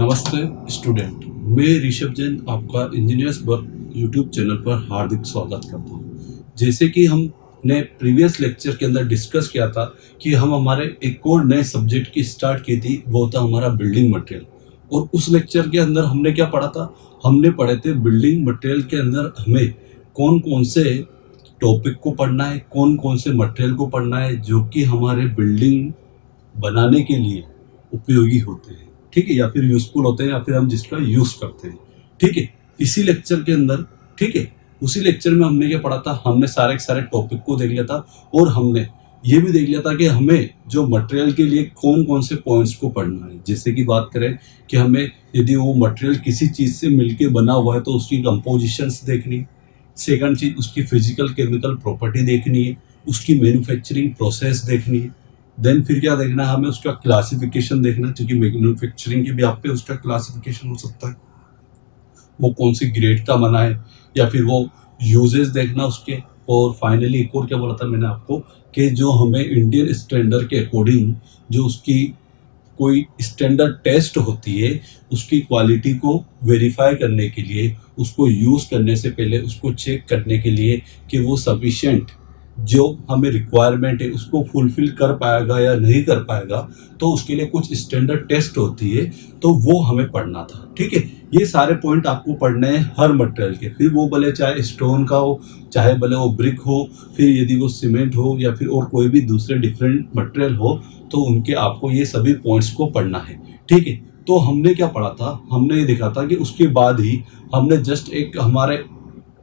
नमस्ते स्टूडेंट, मैं ऋषभ जैन आपका इंजीनियर्स वर्क यूट्यूब चैनल पर हार्दिक स्वागत करता हूं। जैसे कि हमने प्रीवियस लेक्चर के अंदर डिस्कस किया था कि हम हमारे एक और नए सब्जेक्ट की स्टार्ट की थी, वो था हमारा बिल्डिंग मटेरियल। और उस लेक्चर के अंदर हमने क्या पढ़ा था? हमने पढ़े थे बिल्डिंग मटेरियल के अंदर हमें कौन कौन से टॉपिक को पढ़ना है, कौन कौन से मटेरियल को पढ़ना है जो कि हमारे बिल्डिंग बनाने के लिए उपयोगी होते हैं, ठीक है, या फिर यूजफुल होते हैं, या फिर हम जिसका यूज करते हैं, ठीक है। इसी लेक्चर के अंदर, ठीक है, उसी लेक्चर में हमने क्या पढ़ा था? हमने सारे के सारे टॉपिक को देख लिया था और हमने ये भी देख लिया था कि हमें जो मटेरियल के लिए कौन कौन से पॉइंट्स को पढ़ना है। जैसे कि बात करें कि हमें यदि वो मटेरियल किसी चीज़ से मिलके बना हुआ है तो उसकी कंपोजिशंस देखनी है। सेकंड चीज़, उसकी फिजिकल केमिकल प्रॉपर्टी देखनी है, उसकी मैन्युफैक्चरिंग प्रोसेस देखनी है। देन फिर क्या देखना है? हमें उसका क्लासिफिकेशन देखना है, क्योंकि मैन्युफैक्चरिंग के भी आप पे उसका क्लासिफिकेशन हो सकता है, वो कौन सी ग्रेड का बना है, या फिर वो यूजेस देखना उसके। और फाइनली एक और क्या बोला था मैंने आपको कि जो हमें इंडियन स्टैंडर्ड के अकॉर्डिंग जो उसकी कोई स्टैंडर्ड टेस्ट होती है, उसकी क्वालिटी को वेरीफाई करने के लिए, उसको यूज़ करने से पहले उसको चेक करने के लिए कि वो सफिशिएंट जो हमें रिक्वायरमेंट है उसको फुलफिल कर पाएगा या नहीं कर पाएगा, तो उसके लिए कुछ स्टैंडर्ड टेस्ट होती है, तो वो हमें पढ़ना था, ठीक है। ये सारे पॉइंट आपको पढ़ने हैं हर मटेरियल के, फिर वो भले चाहे स्टोन का हो, चाहे भले वो ब्रिक हो, फिर यदि वो सीमेंट हो, या फिर और कोई भी दूसरे डिफरेंट मटेरियल हो, तो उनके आपको ये सभी पॉइंट्स को पढ़ना है, ठीक है। तो हमने क्या पढ़ा था? हमने ये देखा था कि उसके बाद ही हमने जस्ट एक हमारे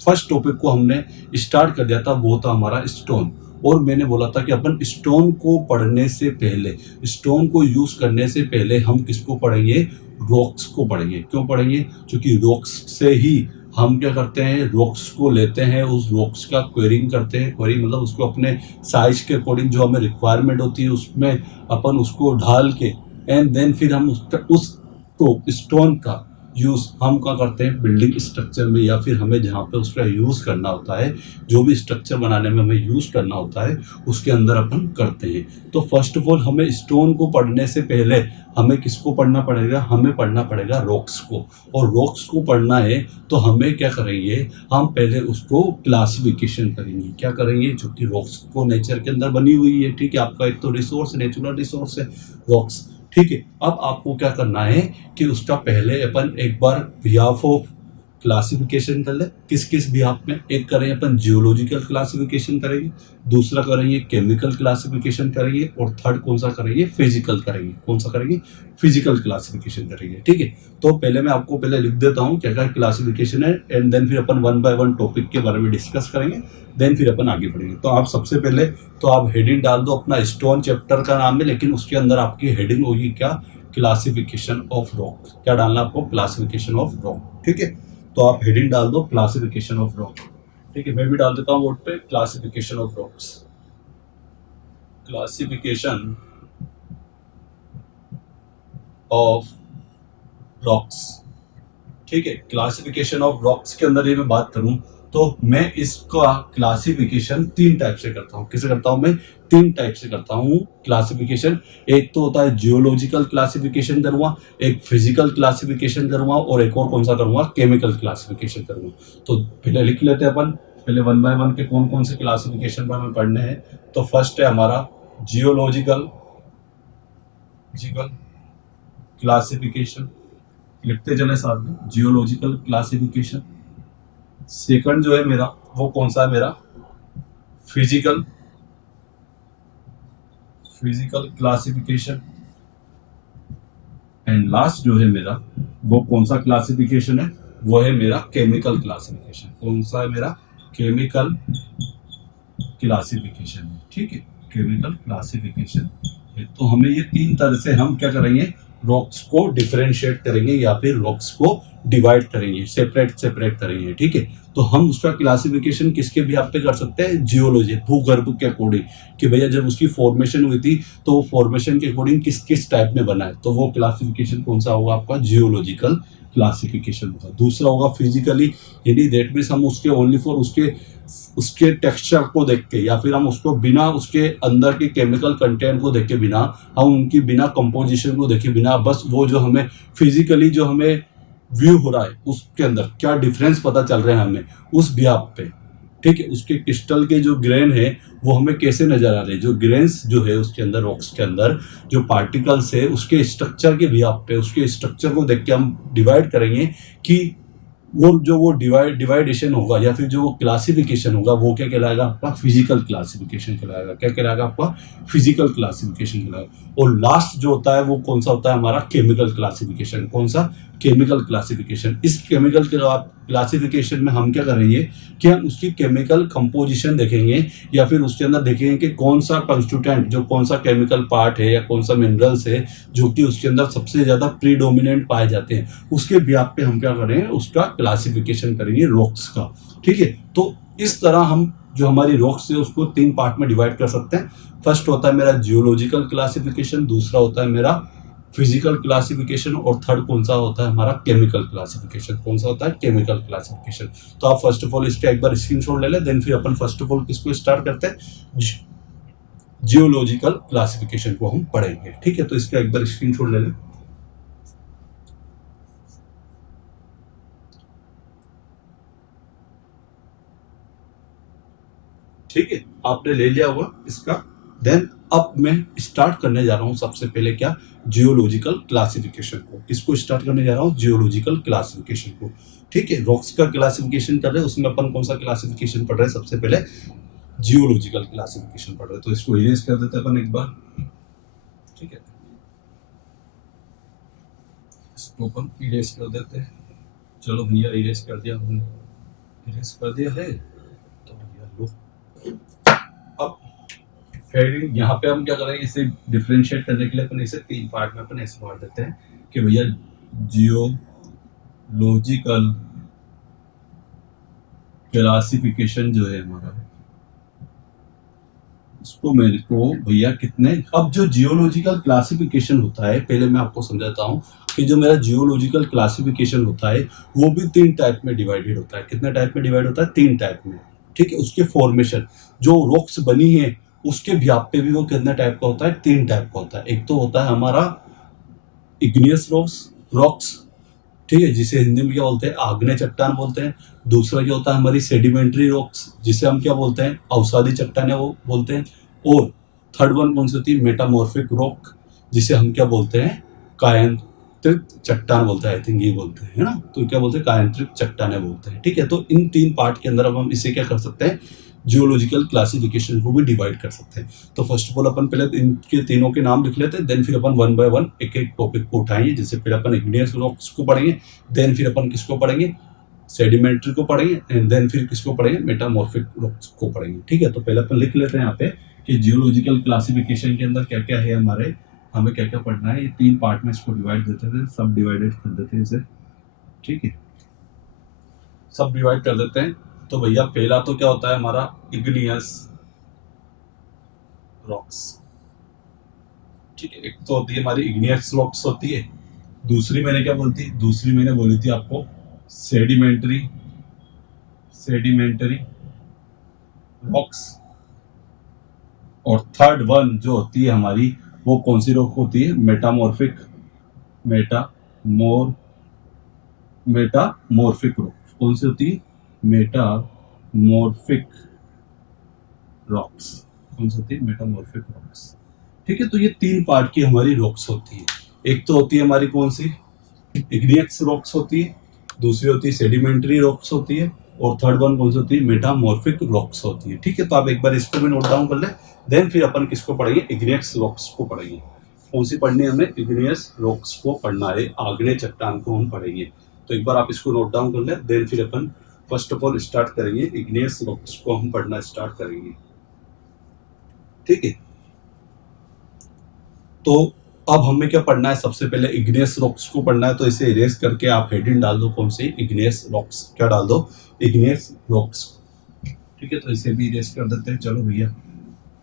फर्स्ट टॉपिक को हमने स्टार्ट कर दिया था, वो था हमारा स्टोन। और मैंने बोला था कि अपन स्टोन को पढ़ने से पहले, स्टोन को यूज करने से पहले हम किसको पढ़ेंगे? रॉक्स को पढ़ेंगे। क्यों पढ़ेंगे? क्योंकि रॉक्स से ही हम क्या करते हैं? रॉक्स को लेते हैं, उस रॉक्स का क्वेरिंग करते हैं। क्वेरिंग मतलब उसको अपने साइज के अकॉर्डिंग जो हमें रिक्वायरमेंट होती है उसमें अपन उसको ढाल के, एंड देन फिर हम उसको स्टोन का यूज़ हम क्या करते हैं? बिल्डिंग स्ट्रक्चर में, या फिर हमें जहाँ पे उसका यूज़ करना होता है, जो भी स्ट्रक्चर बनाने में हमें यूज़ करना होता है, उसके अंदर अपन करते हैं। तो फर्स्ट ऑफ ऑल हमें स्टोन को पढ़ने से पहले हमें किसको पढ़ना पड़ेगा? हमें पढ़ना पड़ेगा रॉक्स को। और रॉक्स को पढ़ना है तो हमें क्या करेंगे? हम पहले उसको क्लासिफिकेशन करेंगे। क्या करेंगे? जो कि रॉक्स को नेचर के अंदर बनी हुई है, ठीक है, आपका एक तो रिसोर्स, नेचुरल रिसोर्स है रॉक्स, ठीक है। अब आपको क्या करना है कि उसका पहले अपन एक बार बिहाफ ऑफ क्लासिफिकेशन कर ले। किस किस बिहाफ में? एक करेंगे अपन जियोलॉजिकल क्लासिफिकेशन करेंगे, दूसरा करेंगे केमिकल क्लासिफिकेशन करेंगे, और थर्ड कौन सा करेंगे? फिजिकल करेंगे। कौन सा करेंगे? फिजिकल क्लासिफिकेशन करेंगे, ठीक है। तो पहले मैं आपको पहले लिख देता हूँ क्या क्या क्लासिफिकेशन है, एंड देन फिर अपन वन बाय वन टॉपिक के बारे में डिस्कस करेंगे, देन फिर अपन आगे बढ़ेंगे। तो आप सबसे पहले तो आप हेडिंग डाल दो, अपना स्टोन चैप्टर का नाम है, लेकिन उसके अंदर आपकी हेडिंग होगी क्या? Classification of rock. क्या डालना आपको? क्लासिफिकेशन ऑफ रॉक, ठीक है। तो आप हेडिंग डाल दो क्लासिफिकेशन ऑफ रॉक, ठीक है। मैं भी डाल देता हूँ बोर्ड पे classification of rocks, classification of rocks, ठीक है। क्लासिफिकेशन ऑफ रॉक्स के अंदर ये मैं बात करूं तो मैं इसका क्लासिफिकेशन तीन टाइप से करता हूं। किसे करता हूं मैं? तीन टाइप से करता हूं क्लासिफिकेशन। एक तो होता है जियोलॉजिकल क्लासिफिकेशन करूंगा, एक फिजिकल क्लासिफिकेशन करूंगा, और एक और कौन सा करूंगा? केमिकल क्लासिफिकेशन करूंगा। तो पहले लिख लेते हैं अपन, पहले वन बाय वन के कौन कौन से क्लासिफिकेशन पर हमें पढ़ने हैं। तो फर्स्ट है हमारा जियोलॉजिकल क्लासिफिकेशन, लिखते चले साथ में, जियोलॉजिकल क्लासिफिकेशन। सेकंड जो है मेरा, वो कौन सा है मेरा? Physical classification. एंड लास्ट जो है मेरा, वो कौन सा क्लासिफिकेशन है? वो है मेरा केमिकल क्लासिफिकेशन। कौन सा है मेरा? केमिकल क्लासिफिकेशन, ठीक है, केमिकल क्लासिफिकेशन। तो हमें ये तीन तरह से हम क्या करेंगे? रॉक्स को डिफरेंशिएट करेंगे, या फिर रॉक्स को डिवाइड करेंगे, सेपरेट करेंगे, ठीक है। तो हम उसका क्लासिफिकेशन किसके भी आप पे कर सकते हैं, जियोलॉजी, भूगर्भ के अकॉर्डिंग, कि भैया जब उसकी फॉर्मेशन हुई थी तो वो फॉर्मेशन के अकॉर्डिंग किस किस टाइप में बना है, तो वो क्लासिफिकेशन कौन सा होगा आपका, जियोलॉजिकल क्लासिफिकेशन होगा। दूसरा होगा फिजिकली, यानी दैट मीन्स हम उसके ओनली फॉर उसके टेक्सचर को देख के, या फिर हम उसको बिना उसके अंदर के केमिकल कंटेंट को देख के, बिना हम उनकी बिना कंपोजिशन को देखे बिना, बस वो जो हमें फिजिकली जो हमें व्यू हो रहा है उसके अंदर क्या डिफरेंस पता चल रहे हैं हमें उस व्याप पे, ठीक है, उसके क्रिस्टल के जो ग्रेन है वो हमें कैसे नजर आ रहे हैं, जो ग्रेन्स जो है उसके अंदर, रॉक्स के अंदर जो पार्टिकल्स है उसके स्ट्रक्चर के व्याप पे, उसके स्ट्रक्चर को देख के हम डिवाइड करेंगे कि वो डिवाइडेशन होगा या फिर जो वो क्लासिफिकेशन होगा वो क्या कहलाएगा आपका, फिजिकल क्लासिफिकेशन कहलाएगा। क्या कहलाएगा आपका, फिजिकल क्लासिफिकेशन कहलाएगा। और लास्ट जो होता है वो कौन सा होता है हमारा, केमिकल क्लासिफिकेशन। कौन सा, केमिकल क्लासिफिकेशन। इस केमिकल क्लासिफिकेशन में हम क्या करेंगे कि हम उसकी केमिकल कंपोजिशन देखेंगे, या फिर उसके अंदर देखेंगे कि कौन सा कंस्टिट्यूएंट, जो कौन सा केमिकल पार्ट है या कौन सा मिनरल्स है जो कि उसके अंदर सबसे ज्यादा प्रीडोमिनेंट पाए जाते हैं, उसके ब्याप पे हम क्या करेंगे, उसका क्लासिफिकेशन करेंगे रॉक्स का। ठीक है, तो इस तरह हम जो हमारी रॉक्स है उसको 3 पार्ट में डिवाइड कर सकते हैं। फर्स्ट होता है मेरा जियोलॉजिकल क्लासिफिकेशन, दूसरा होता है मेरा फिजिकल क्लासिफिकेशन, और थर्ड कौन सा होता है हमारा, केमिकल क्लासिफिकेशन। कौन सा होता है, केमिकल क्लासिफिकेशन। तो आप फर्स्ट ऑफ ऑल इसका एक बार स्क्रीनशॉट ले लें, देन फिर अपन फर्स्ट ऑफ ऑल किसको स्टार्ट करते हैं, जियोलॉजिकल क्लासिफिकेशन को हम पढ़ेंगे। ठीक है, तो इसका एक बार स्क्रीनशॉट ले लें। ठीक है, आपने ले लिया होगा इसका। देन अब मैं स्टार्ट करने जा रहा हूं सबसे पहले क्या, जियोलॉजिकल क्लासिफिकेशन को। किसको स्टार्ट करने जा रहा हूं, जियोलॉजिकल क्लासिफिकेशन को। ठीक है, रॉक्स का क्लासिफिकेशन कर रहे हैं, उसमें अपन कौन सा क्लासिफिकेशन पढ़ रहे हैं, सबसे पहले जियोलॉजिकल क्लासिफिकेशन पढ़ रहे हैं। तो इसको इरेज कर देते हैं अपन एक बार। ठीक है, इसको अपन इरेज कर देते हैं। चलो भैया, इरेज कर दिया हमने, इरेज कर दिया है। तो भैया लो, अब हेडिंग यहाँ पे हम क्या करेंगे, इसे डिफरेंशिएट करने के लिए अपन इसे 3 पार्ट में अपन ऐसे बांट देते हैं कि भैया जियोलॉजिकल क्लासिफिकेशन जो है हमारा, इसको मेरे को भैया कितने, अब जो जियोलॉजिकल क्लासिफिकेशन होता है, पहले मैं आपको समझाता हूँ कि जो मेरा जियोलॉजिकल क्लासिफिकेशन होता है वो भी 3 टाइप में डिवाइडेड होता है। कितने टाइप में डिवाइड होता है, 3 टाइप में। ठीक है, उसके फॉर्मेशन, जो रॉक्स बनी है उसके व्याप पे भी वो कितने टाइप का होता है, 3 टाइप का होता है। एक तो होता है हमारा इग्नियस रॉक्स, ठीक है, जिसे हिंदी में क्या बोलते हैं, आग्नेय चट्टान बोलते हैं। दूसरा क्या होता है हमारी सेडिमेंट्री रॉक्स, जिसे हम क्या बोलते हैं, अवसादी चट्टानें वो बोलते हैं। और थर्ड वन कौन सी होती है, मेटामॉर्फिक रॉक, जिसे हम क्या बोलते हैं, कायांतरित चट्टान बोलते हैं, आई थिंक ये बोलते हैं, है ना। तो क्या बोलते हैं, कायांतरित चट्टानें बोलते हैं। ठीक है, तो इन 3 पार्ट के अंदर अब हम इसे क्या कर सकते हैं, जियोलॉजिकल क्लासिफिकेशन को भी डिवाइड कर सकते हैं। तो फर्स्ट ऑफ ऑल अपन पहले इनके तीनों के नाम लिख लेते हैं, देन फिर अपन 1 बाय 1 एक एक टॉपिक को उठाएंगे। जैसे पहले अपन इग्नियस रॉक्स को पढ़ेंगे, देन फिर अपन किसको पढ़ेंगे, सेडिमेंट्री को पढ़ेंगे, एंड देन फिर किसको पढ़ेंगे, मेटामॉर्फिक रॉक्स को पढ़ेंगे। ठीक है, तो पहले अपन लिख लेते हैं यहाँ पे कि जियोलॉजिकल क्लासिफिकेशन के अंदर क्या क्या है हमारे, हमें क्या क्या पढ़ना है। ये 3 पार्ट में इसको डिवाइड देते थे, सब डिवाइडेड कर देते हैं इसे। ठीक है, सब डिवाइड कर देते हैं। तो भैया पहला तो क्या होता है हमारा, इग्नियस रॉक्स। ठीक है, एक तो होती है हमारी इग्नियस रॉक्स होती है, दूसरी मैंने क्या बोलती, दूसरी मैंने बोली थी आपको सेडिमेंट्री रॉक्स, और थर्ड वन जो होती है हमारी वो कौन सी रॉक होती है, मेटामॉर्फिक रॉक। कौन सी होती है, मेटामॉर्फिक रॉक्स। कौन सी होती है, मेटामॉर्फिक रॉक्स। ठीक है, तो ये 3 पार्ट की हमारी रॉक्स होती है। एक तो होती है हमारी कौन सी, इग्नियस रॉक्स होती है, दूसरी होती है सेडिमेंट्री रॉक्स होती है, और थर्ड वन कौन सी होती है, मेटामॉर्फिक रॉक्स होती है। ठीक है, तो आप एक बार इसको भी नोट डाउन कर ले, देन फिर अपन किसको पढ़ेंगे, इग्नियस रॉक्स को पढ़ेंगे। कौन सी पढ़नी है हमें, इग्नियस रॉक्स को पढ़ना है, आग्नेय चट्टान को हम पढ़ेंगे। तो एक बार आप इसको नोट डाउन कर ले, देन फिर अपन फर्स्ट ऑफ ऑल स्टार्ट करेंगे, इग्नियस रॉक्स को हम पढ़ना स्टार्ट करेंगे। ठीक है, तो अब हमें क्या पढ़ना है, सबसे पहले इग्नियस रॉक्स को पढ़ना है। तो इसे इरेज करके आप हेडिंग डाल दो, कौन सी, इग्नियस रॉक्स, क्या डाल दो, इग्नियस रॉक्स। ठीक है, तो इसे भी इरेज कर देते हैं, चलो भैया।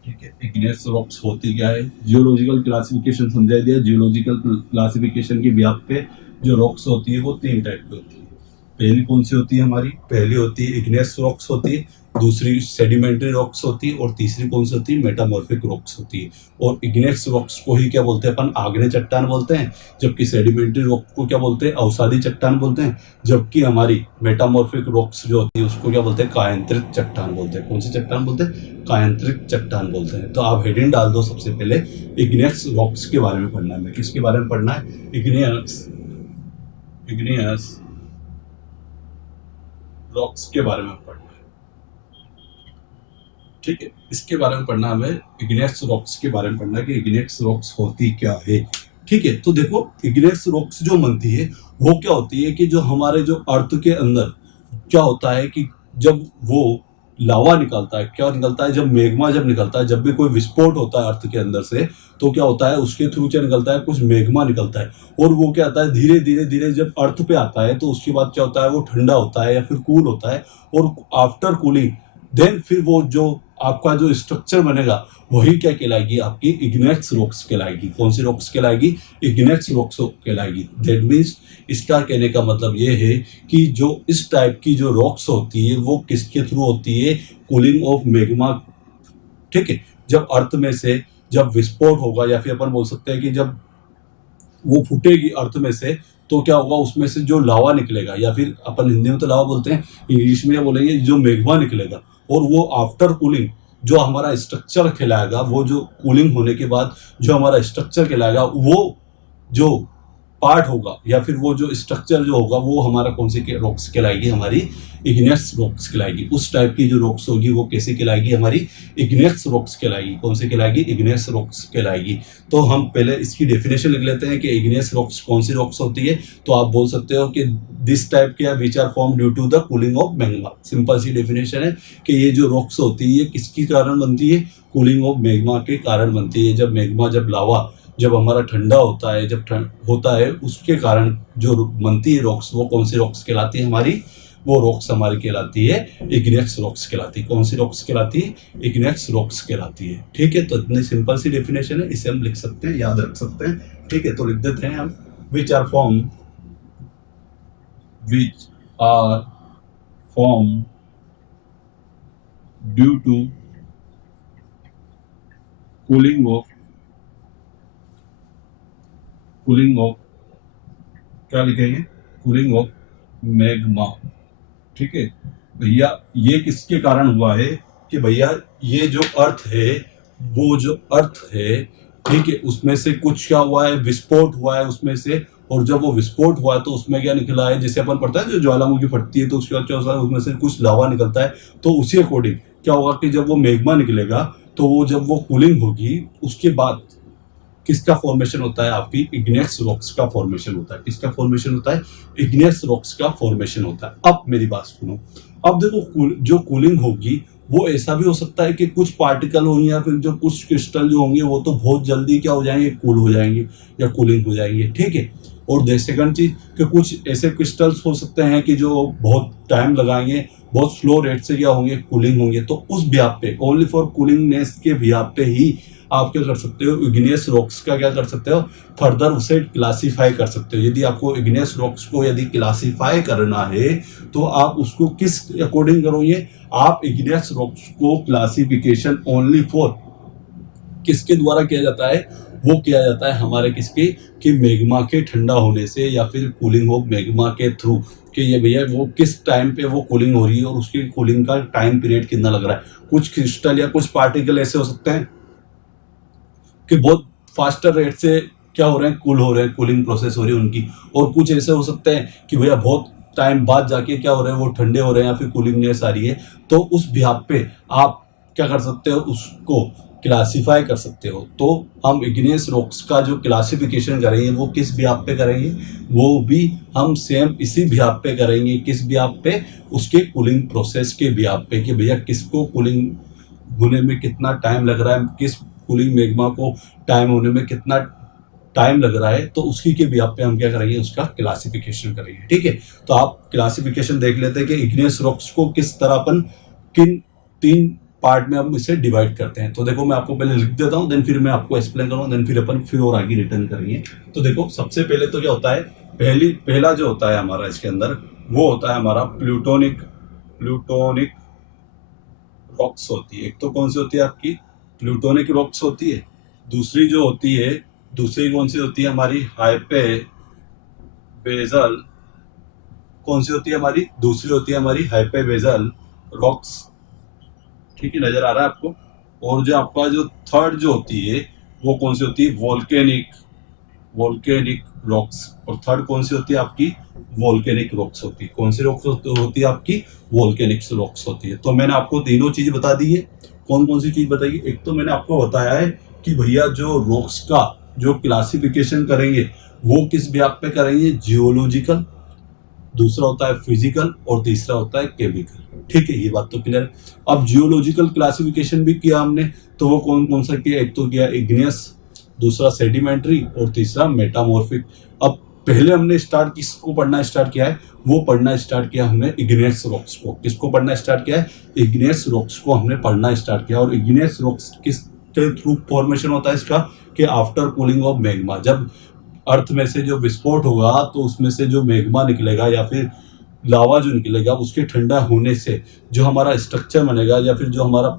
ठीक है, इग्नियस रॉक्स होती क्या है, जियोलॉजिकल क्लासिफिकेशन समझा दिया। जियोलॉजिकल क्लासिफिकेशन की व्याप पे जो रॉक्स होती है वो 3 टाइप की होती है। पहली कौन सी होती है हमारी, पहली होती है इग्नियस रॉक्स होती है, दूसरी सेडिमेंट्री रॉक्स होती है, और तीसरी कौन सी होती है, मेटामॉर्फिक रॉक्स होती है। और इग्नियस रॉक्स को ही क्या बोलते हैं अपन, आग्नेय चट्टान बोलते हैं, जबकि सेडिमेंट्री रॉक को क्या बोलते हैं, अवसादी चट्टान बोलते हैं, जबकि हमारी मेटामॉर्फिक रॉक्स जो होती है उसको क्या बोलते हैं, कायांतरित चट्टान बोलते हैं। कौन सी चट्टान बोलते हैं, कायांतरित चट्टान बोलते हैं। तो आप हेडिंग डाल दो, सबसे पहले इग्नियस रॉक्स के बारे में पढ़ना है। किसके बारे में पढ़ना है, इग्नियस रॉक्स के बारे में पढ़ना है। ठीक है, इसके बारे में पढ़ना, हमें इग्नियस रॉक्स के बारे में पढ़ना है कि इग्नियस रॉक्स होती क्या है। ठीक है, तो देखो इग्नियस रॉक्स जो बनती है वो क्या होती है कि जो हमारे जो अर्थ के अंदर क्या होता है कि जब वो लावा निकलता है, क्या निकलता है, जब मैग्मा जब निकलता है, जब भी कोई विस्फोट होता है अर्थ के अंदर से, तो क्या होता है उसके थ्रू क्या निकलता है, कुछ मैग्मा निकलता है। और वो क्या आता है, धीरे धीरे धीरे जब अर्थ पे आता है तो उसके बाद क्या होता है, वो ठंडा होता है या फिर कूल होता है। और आफ्टर कूलिंग देन फिर वो जो आपका जो स्ट्रक्चर बनेगा वही क्या कहलाएगी, आपकी इग्नियस रॉक्स कहलाएगी। कौन सी रॉक्स कहलाएगी, इग्नियस रॉक्स कहलाएगी। दैट मीन्स इसका कहने का मतलब ये है कि जो इस टाइप की जो रॉक्स होती है वो किसके थ्रू होती है, कूलिंग ऑफ मैग्मा। ठीक है, जब अर्थ में से जब विस्फोट होगा, या फिर अपन बोल सकते हैं कि जब वो फूटेगी अर्थ में से, तो क्या होगा, उसमें से जो लावा निकलेगा, या फिर अपन हिंदी में तो लावा बोलते हैं, इंग्लिश में बोलेंगे जो मैग्मा निकलेगा, और वो आफ्टर कूलिंग जो हमारा स्ट्रक्चर कहलाएगा, वो जो कूलिंग होने के बाद जो हमारा स्ट्रक्चर कहलाएगा, वो जो पार्ट होगा या फिर वो जो स्ट्रक्चर जो होगा वो हमारा कौन सी रॉक्स कहलाएगी, हमारी इग्नियस रॉक्स कहलाएगी। उस टाइप की जो रॉक्स होगी वो कैसे कहलाएगी, हमारी इग्नियस रॉक्स कहलाएगी। कौन सी कहलाएगी, इग्नियस रॉक्स कहलाएगी। तो हम पहले इसकी डेफिनेशन लिख लेते हैं कि इग्नियस रॉक्स कौन सी रॉक्स होती है। तो आप बोल सकते हो कि दिस टाइप के which are form due to the cooling of magma. Simple सी डेफिनेशन है कि ये जो रॉक्स होती है ये किसके कारण बनती है, कूलिंग ऑफ मैग्मा के कारण बनती है। जब मैग्मा, जब लावा जब हमारा ठंडा होता है, जब होता है उसके कारण जो बनती है रॉक्स, वो कौन सी रॉक्स कहलाती है हमारी, वो रॉक्स हमारी कहलाती है इग्नियस रॉक्स कहलाती है। कौन सी रॉक्स कहलाती है, इग्नियस रॉक्स कहलाती है। ठीक है, तो इतनी सिंपल सी डेफिनेशन है, इसे हम लिख सकते हैं, याद रख सकते हैं। ठीक है, तो लिख देते हैं हम, which are form due to cooling of क्या लिखेंगे, कूलिंग ऑफ मैग्मा। ठीक है भैया, ये किसके कारण हुआ है कि भैया ये जो अर्थ है, वो जो अर्थ है, ठीक है, उसमें से कुछ क्या हुआ है, विस्फोट हुआ है उसमें से। और जब वो विस्फोट हुआ है तो उसमें क्या निकला है, जैसे अपन पढ़ता है जो ज्वालामुखी फटती है तो उसके बाद क्या होता है, उसमें से कुछ लावा निकलता है। तो उसी अकॉर्डिंग क्या होगा कि जब वो मैग्मा निकलेगा तो वो जब वो कूलिंग होगी उसके बाद किसका फॉर्मेशन होता है, आपकी इग्नियस रॉक्स का फॉर्मेशन होता है। किसका फॉर्मेशन होता है, इग्नियस रॉक्स का फॉर्मेशन होता है। अब मेरी बात सुनो, अब देखो जो कूलिंग होगी वो ऐसा भी हो सकता है कि कुछ पार्टिकल होंगे या फिर जो कुछ क्रिस्टल जो होंगे वो तो बहुत जल्दी क्या हो जाएंगे, कूल हो जाएंगे या कूलिंग हो जाएंगे। ठीक है, और सेकंड चीज कि कुछ ऐसे क्रिस्टल्स हो सकते हैं कि जो बहुत टाइम लगाएंगे, बहुत स्लो रेट से क्या होंगे, कूलिंग होंगे। तो उस व्याप पे, ओनली फॉर कूलिंगनेस के व्याप पे ही आप क्या कर सकते हो, इग्नियस रॉक्स का क्या कर सकते हो, फर्दर उसे क्लासीफाई कर सकते हो। यदि आपको इग्नियस रॉक्स को यदि क्लासीफाई करना है तो आप उसको किस अकॉर्डिंग करोगे, आप इग्नियस रॉक्स को क्लासिफिकेशन ओनली फॉर किसके द्वारा किया जाता है, वो किया जाता है हमारे किसके, कि मैग्मा के ठंडा होने से या फिर कूलिंग ऑफ मैग्मा के थ्रू, कि ये भैया वो किस टाइम पे वो कूलिंग हो रही है और उसकी कूलिंग का टाइम पीरियड कितना लग रहा है। कुछ क्रिस्टल या कुछ पार्टिकल ऐसे हो सकते हैं कि बहुत फास्टर रेट से क्या हो रहे हैं, कूल हो रहे हैं, कूलिंग प्रोसेस हो रही है उनकी। और कुछ ऐसे हो सकते हैं कि भैया बहुत टाइम बाद जाके क्या हो रहे हैं, वो ठंडे हो रहे हैं या फिर कूलिंगनेस आ रही है। तो उस व्याप पे आप क्या कर सकते हो, उसको क्लासीफाई कर सकते हो। तो हम इग्नियस रॉक्स का जो क्लासिफिकेशन करेंगे वो किस व्याप पे करेंगे, वो भी हम सेम इसी व्याप पे करेंगे। किस व्याप पे, उसके कूलिंग प्रोसेस के व्याप पे, कि भैया किसको कूलिंग होने में कितना टाइम लग रहा है, किस कूलिंग मैग्मा को टाइम होने में कितना टाइम लग रहा है, तो उसकी के भी आप पे हम क्या करेंगे, उसका क्लासिफिकेशन करेंगे। ठीक है, तो आप क्लासिफिकेशन देख लेते हैं कि इग्नियस रॉक्स को किस तरह अपन किन 3 पार्ट में हम इसे डिवाइड करते हैं। तो देखो मैं आपको पहले लिख देता हूँ, देन फिर मैं आपको एक्सप्लेन करूँगा, देन फिर अपन फिर और आगे रिटर्न करेंगे। तो देखो सबसे पहले तो क्या होता है, पहला जो होता है हमारा इसके अंदर, वो होता है हमारा प्लूटोनिक रॉक्स होती है। एक तो कौन सी होती है आपकी, प्लूटोनिक रॉक्स होती है। दूसरी जो होती है, दूसरी कौन सी होती है हमारी, हाइपे बेजल, कौन सी होती है हमारी, दूसरी होती है हमारी हाइपे बेजल रॉक्स। ठीक है, नजर आ रहा है आपको। और जो आपका जो थर्ड जो होती है वो कौन सी होती है, वोल्केनिक रॉक्स। और थर्ड कौन सी होती है आपकी, वोल्केनिक रॉक्स होती है। कौन सी रॉक्स होती है आपकी, वोल्केनिक रॉक्स होती है। तो मैंने आपको तीनों चीज बता दी है। कौन कौन सी चीज बताइए, एक तो मैंने आपको बताया है कि भैया जो रॉक्स का जो क्लासिफिकेशन करेंगे वो किस ब्याप पे करेंगे, जियोलॉजिकल, दूसरा होता है फिजिकल, और तीसरा होता है केमिकल। ठीक है, ये बात तो क्लियर है। अब जियोलॉजिकल क्लासिफिकेशन भी किया हमने, तो वो कौन कौन सा किया, एक तो किया इग्नियस, दूसरा सेडिमेंट्री, और तीसरा मेटामॉर्फिक। अब पहले हमने किसको पढ़ना स्टार्ट किया है, वो पढ़ना स्टार्ट किया हमने इग्नियस रॉक्स को। किसको पढ़ना स्टार्ट किया है, इग्नियस रॉक्स को हमने पढ़ना स्टार्ट किया। और इग्नियस रॉक्स किस थ्रू फॉर्मेशन होता है इसका, कि आफ्टर कूलिंग ऑफ मैग्मा, जब अर्थ में से जो विस्फोट होगा तो उसमें से जो मैग्मा निकलेगा या फिर लावा जो निकलेगा, उसके ठंडा होने से जो हमारा स्ट्रक्चर बनेगा या फिर जो हमारा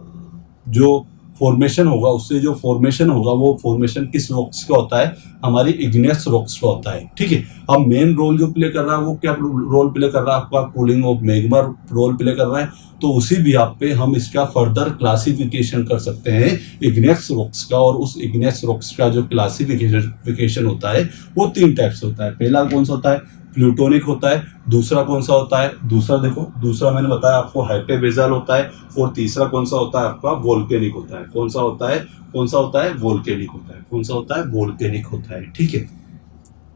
जो फॉर्मेशन होगा, उससे जो फॉर्मेशन होगा वो फॉर्मेशन किस रॉक्स का होता है, हमारी इग्नियस रॉक्स का होता है। ठीक है, अब मेन रोल जो प्ले कर रहा है वो क्या रोल प्ले कर रहा है, आपका cooling of magma role play कर रहा है। तो उसी भी आप पे हम इसका फर्दर क्लासिफिकेशन कर सकते हैं इग्नियस रॉक्स का। और उस इग्नियस रॉक्स का जो क्लासिफिकेशन होता है वो 3 टाइप्स होता है। पहला कौन सा होता है, प्लूटोनिक होता है। दूसरा कौन सा होता है, दूसरा मैंने बताया आपको हाइपे बेजल होता है। और तीसरा कौन सा होता है आपका, वोल्केनिक होता है। कौन सा होता है वोल्केनिक होता है। कौन सा होता है, वोल्केनिक होता है। ठीक है,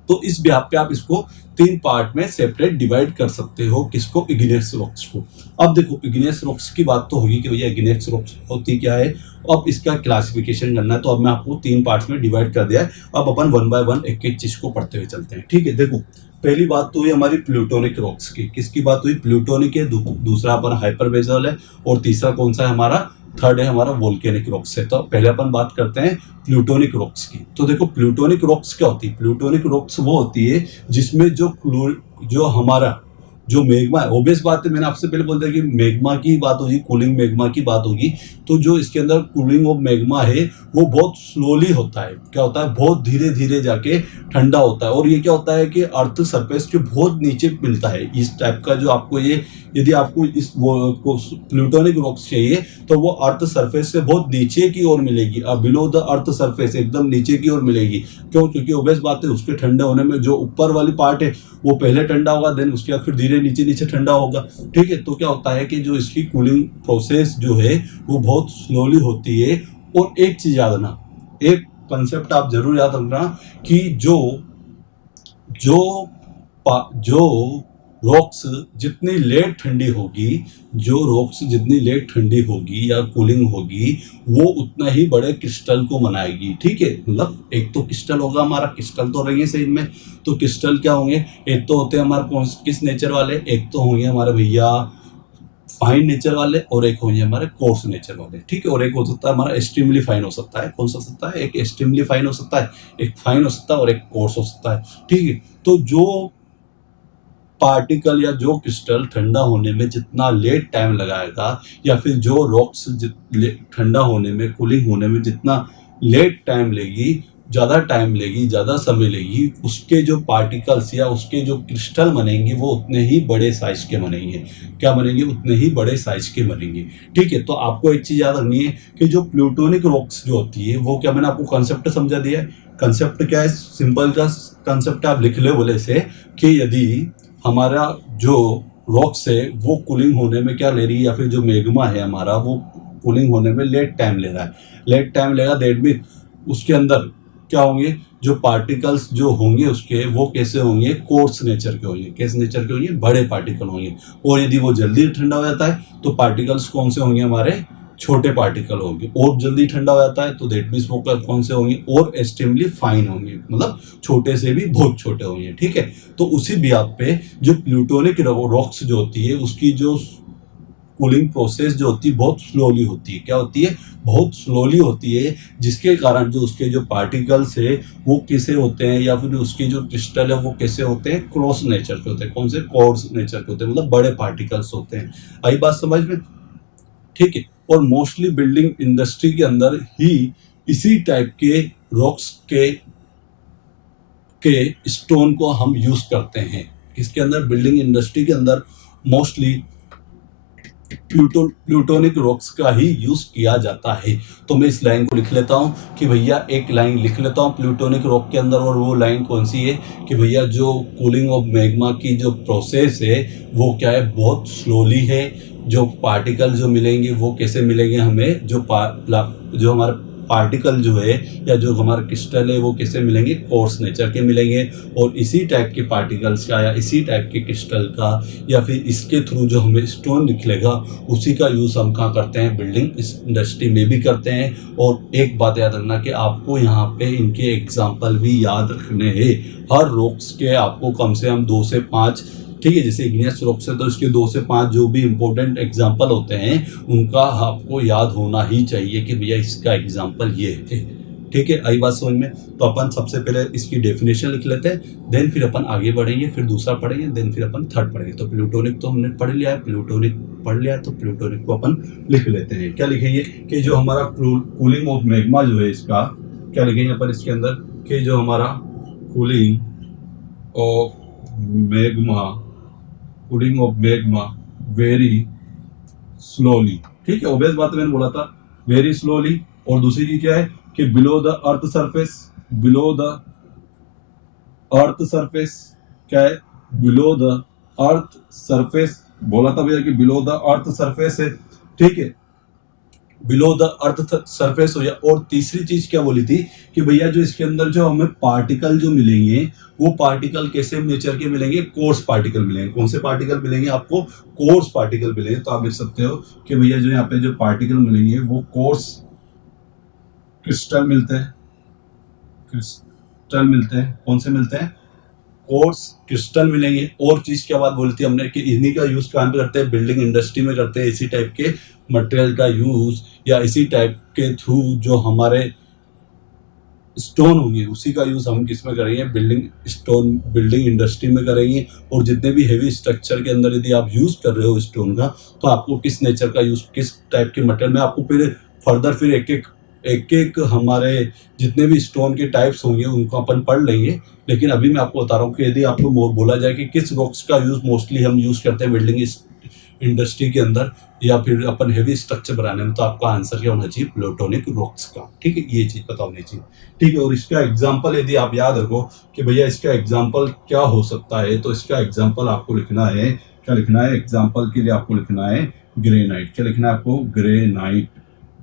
तो इस ब्याप पे आप इसको 3 पार्ट में सेपरेट डिवाइड कर सकते हो, किसको, इग्नियस रॉक्स को। अब देखो इग्नियस रॉक्स की बात तो होगी कि भैया इग्नियस रॉक्स होती क्या है, अब इसका क्लासिफिकेशन करना है। तो अब मैं आपको 3 पार्ट्स में डिवाइड कर दिया है। अब अपन 1 बाय 1 एक एक चीज को पढ़ते हुए चलते हैं। ठीक है, देखो पहली बात तो हुई हमारी प्लूटोनिक रॉक्स की। किसकी बात हुई, प्लूटोनिक है। दूसरा अपन हाइपर बेजल है। और तीसरा कौन सा है हमारा, थर्ड है हमारा वोल्केनिक रॉक्स है। तो पहले अपन बात करते हैं प्लूटोनिक रॉक्स की। तो देखो प्लूटोनिक रॉक्स क्या होती है, प्लूटोनिक रॉक्स वो होती है जिसमें जो हमारा जो मैग्मा है, ऑब्वियस बात है, मैंने आपसे पहले बोल दिया कि मैग्मा की बात होगी, कूलिंग मैग्मा की बात होगी। तो जो इसके अंदर कूलिंग ऑफ मैग्मा है वो बहुत स्लोली होता है। क्या होता है, बहुत धीरे धीरे जाके ठंडा होता है। और ये क्या होता है कि अर्थ सरफेस के बहुत नीचे मिलता है। इस टाइप का जो आपको ये, यदि आपको इस प्लूटोनिक रॉक्स चाहिए तो वो अर्थ सरफेस से बहुत नीचे की ओर मिलेगी, बिलो द अर्थ सरफेस, एकदम नीचे की ओर मिलेगी। क्यों, क्योंकि ऑब्वियस बात है, उसके ठंडे होने में जो ऊपर वाली पार्ट है वो पहले ठंडा होगा, देन उसके बाद फिर धीरे नीचे ठंडा होगा। ठीक है, तो क्या होता है कि जो इसकी कूलिंग प्रोसेस जो है वो बहुत स्लोली होती है। और एक चीज याद रखना, एक कंसेप्ट आप जरूर याद रखना कि जो रॉक्स जितनी लेट ठंडी होगी या कूलिंग होगी, वो उतना ही बड़े क्रिस्टल को बनाएगी। ठीक है, मतलब एक तो क्रिस्टल होगा हमारा, क्रिस्टल तो रहेंगे सही में। तो क्रिस्टल क्या होंगे, एक तो होते हैं हमारे किस नेचर वाले, एक तो होंगे हमारे भैया फाइन नेचर वाले, और एक होंगे हमारे कोर्स नेचर वाले। ठीक है, और एक हो सकता है हमारा एक्सट्रीमली फाइन हो सकता है। कौन सा हो सकता है, एक एक्सट्रीमली फाइन हो सकता है, एक फाइन हो सकता है, और एक कोर्स हो सकता है। ठीक है, तो जो पार्टिकल या जो क्रिस्टल ठंडा होने में जितना लेट टाइम लगाएगा, या फिर जो रॉक्स ठंडा होने में, कूलिंग होने में जितना लेट टाइम लेगी, ज़्यादा समय लेगी, उसके जो पार्टिकल्स या उसके जो क्रिस्टल बनेंगे वो उतने ही बड़े साइज के बनेंगे। क्या बनेंगे, उतने ही बड़े साइज के बनेंगे। ठीक है, तो आपको एक चीज़ याद रखनी है कि जो प्लूटोनिक रॉक्स जो होती है वो, क्या मैंने आपको कंसेप्ट समझा दिया है। कंसेप्ट क्या है, सिंपल का कंसेप्ट आप लिख ले बोले से कि यदि हमारा जो रॉक्स है वो कूलिंग होने में क्या ले रही है, या फिर जो मैग्मा है हमारा वो कूलिंग होने में लेट टाइम ले रहा है, लेट टाइम लेगा, दैट मीन उसके अंदर क्या होंगे, जो पार्टिकल्स जो होंगे उसके, वो कैसे होंगे, कोर्स नेचर के होंगे। कैसे नेचर के होंगे, बड़े पार्टिकल होंगे। और यदि वो जल्दी ठंडा हो जाता है तो पार्टिकल्स कौन से होंगे हमारे, छोटे पार्टिकल होंगे, और जल्दी ठंडा हो जाता है तो दैट मीन्स वो कौन से होंगे, और एक्सट्रीमली फाइन होंगे, मतलब छोटे से भी बहुत छोटे होंगे। ठीक है, तो उसी ब्याप पे जो प्लूटोनिक रॉक्स जो होती है उसकी जो कूलिंग प्रोसेस जो होती है बहुत स्लोली होती है। क्या होती है? बहुत स्लोली होती है, जिसके कारण जो उसके जो पार्टिकल्स है वो कैसे होते हैं, या फिर उसके जो क्रिस्टल है वो कैसे होते हैं, क्रॉस नेचर के होते हैं। कौन से? कोर्स नेचर के होते हैं, मतलब बड़े पार्टिकल्स होते हैं। आई बात समझ में? ठीक है, और मोस्टली बिल्डिंग इंडस्ट्री के अंदर ही इसी टाइप के रॉक्स के स्टोन को हम यूज करते हैं। इसके अंदर बिल्डिंग इंडस्ट्री के अंदर मोस्टली प्लूटोनिक रॉक्स का ही यूज किया जाता है। तो मैं इस लाइन को लिख लेता हूँ कि भैया, एक लाइन लिख लेता हूँ प्लूटोनिक रॉक के अंदर, और वो लाइन कौन सी है कि भैया जो कूलिंग ऑफ मैग्मा की जो प्रोसेस है वो क्या है, बहुत स्लोली है। जो पार्टिकल जो मिलेंगे वो कैसे मिलेंगे हमें, जो हमारा पार्टिकल जो है या जो हमारा क्रिस्टल है वो कैसे मिलेंगे, कोर्स नेचर के मिलेंगे। और इसी टाइप के पार्टिकल्स का या इसी टाइप के क्रिस्टल का या फिर इसके थ्रू जो हमें स्टोन निकलेगा उसी का यूज़ हम कहाँ करते हैं, बिल्डिंग इंडस्ट्री में भी करते हैं। और एक बात याद रखना कि आपको यहाँ पे इनके एग्जाम्पल भी याद रखने हैं। हर रॉक्स के आपको कम से कम 2 से 5, ठीक है, जैसे इग्नियस रॉक्स है तो इसके 2 से 5 जो भी इंपॉर्टेंट एग्जाम्पल होते हैं उनका आपको याद होना ही चाहिए कि भैया इसका एग्जाम्पल ये है। ठीक है, आई बात समझ में? तो अपन सबसे पहले इसकी डेफिनेशन लिख लेते हैं, देन फिर अपन आगे बढ़ेंगे, फिर दूसरा पढ़ेंगे, देन फिर अपन थर्ड पढ़ेंगे। तो प्लूटोनिक तो हमने पढ़ लिया है, प्लूटोनिक पढ़ लिया है, तो प्लूटोनिक को अपन लिख लेते हैं। क्या लिखेंगे कि जो हमारा कूलिंग ऑफ मैग्मा जो है इसका क्या लिखेंगे अपन इसके अंदर कि जो हमारा cooling of magma very slowly. ठीक है, ऑब्वियस बात मैंने बोला था, वेरी स्लोली। और दूसरी चीज क्या है कि बिलो द अर्थ सरफेस क्या है, बिलो द अर्थ सरफेस बोला था भैया कि बिलो द अर्थ सरफेस है। ठीक है, बिलो द अर्थ सरफेस हो जाए। और तीसरी चीज क्या बोली थी कि भैया जो इसके अंदर जो हमें पार्टिकल जो मिलेंगे वो पार्टिकल कैसे नेचर के मिलेंगे, कोर्स पार्टिकल मिलेंगे। कौन से पार्टिकल मिलेंगे आपको? कोर्स पार्टिकल मिलेंगे। तो आप लिख सकते हो कि भैया जो यहाँ पे जो पार्टिकल मिलेंगे वो कोर्स क्रिस्टल मिलते हैं। कौन से मिलते हैं? कोर्स क्रिस्टल मिलेंगे। और चीज क्या बात बोली थी हमने कि इन्हीं का यूज कहाँ पे करते हैं, बिल्डिंग इंडस्ट्री में करते हैं। इसी टाइप के मटेरियल का यूज या इसी टाइप के थ्रू जो हमारे स्टोन होंगे उसी का यूज हम किस में करेंगे, बिल्डिंग इंडस्ट्री में करेंगे। और जितने भी हेवी स्ट्रक्चर के अंदर यदि आप यूज कर रहे हो स्टोन का, तो आपको किस नेचर का यूज, किस टाइप के मटेरियल में, आपको फिर फर्दर फिर एक एक हमारे जितने भी स्टोन के टाइप्स होंगे उनको अपन पढ़ लेंगे। लेकिन अभी मैं आपको बता रहा हूँ कि यदि आपको बोला जाए कि किस रॉक्स का यूज मोस्टली हम यूज करते हैं बिल्डिंग इंडस्ट्री के अंदर या फिर अपन हेवी स्ट्रक्चर बनाने में, तो आपका आंसर क्या होना चाहिए, प्लूटोनिक रॉक्स का। ठीक है, ये चीज पता होनी चाहिए। ठीक है, और इसका एग्जाम्पल यदि आप याद रखो कि भैया इसका एग्जाम्पल क्या हो सकता है, तो इसका एग्जाम्पल आपको लिखना है, क्या लिखना है, एग्जाम्पल के लिए आपको लिखना है ग्रेनाइट। क्या लिखना है आपको? ग्रेनाइट।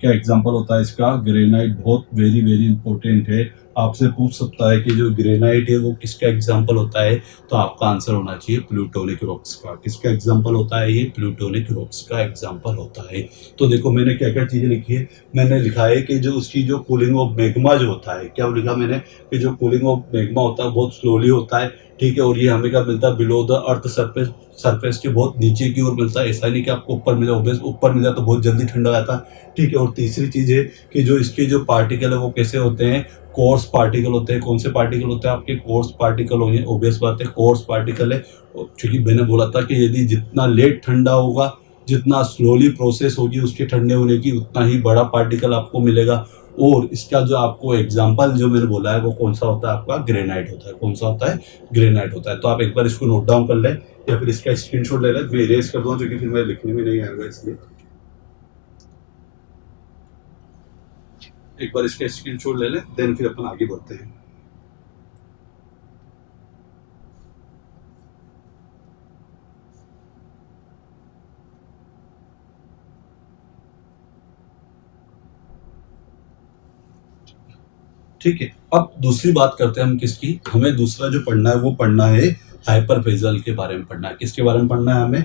क्या एग्जाम्पल होता है इसका? ग्रेनाइट। बहुत वेरी वेरी इंपॉर्टेंट है, आपसे पूछ सकता है कि जो ग्रेनाइट है वो किसका एग्जाम्पल होता है, तो आपका आंसर होना चाहिए प्लूटोनिक रॉक्स का। किसका एग्जाम्पल होता है? ये प्लूटोनिक रॉक्स का एग्जाम्पल होता है। तो देखो मैंने क्या क्या चीजें लिखी है। मैंने लिखा है कि जो उसकी जो कूलिंग ऑफ मैग्मा जो होता है, क्या लिखा मैंने कि जो कूलिंग ऑफ मैग्मा होता है बहुत स्लोली होता है। ठीक है, और ये हमें क्या मिलता है, बिलो द अर्थ सरफेस के बहुत नीचे की ओर मिलता है। ऐसा नहीं कि आपको ऊपर मिले, ऊपर मिला तो बहुत जल्दी ठंडा हो जाता है। ठीक है, और तीसरी चीज है कि जो इसके जो पार्टिकल है वो कैसे होते हैं, कोर्स पार्टिकल होते हैं। कौन से पार्टिकल होते हैं आपके? कोर्स पार्टिकल होंगे। ऑब्वियस बात है, कोर्स पार्टिकल है, क्योंकि मैंने बोला था कि यदि जितना लेट ठंडा होगा, जितना स्लोली प्रोसेस होगी उसके ठंडे होने की, उतना ही बड़ा पार्टिकल आपको मिलेगा। और इसका जो आपको एग्जाम्पल जो मैंने बोला है वो कौन सा होता है आपका? ग्रेनाइट होता है। कौन सा होता है? ग्रेनाइट होता है। तो आप एक बार इसको नोट डाउन कर लें या फिर इसका स्क्रीनशॉट ले लें। मैं इरेज कर दूँ क्योंकि फिर मैं लिखने में नहीं आएगा, इसलिए एक बार इसका स्क्रीनशॉट ले लें, देन फिर अपन आगे बढ़ते हैं। ठीक है, अब दूसरी बात करते हैं हम किसकी, हमें दूसरा जो पढ़ना है वो पढ़ना है हाइपरपेजल के बारे में पढ़ना है। किसके बारे में पढ़ना है हमें?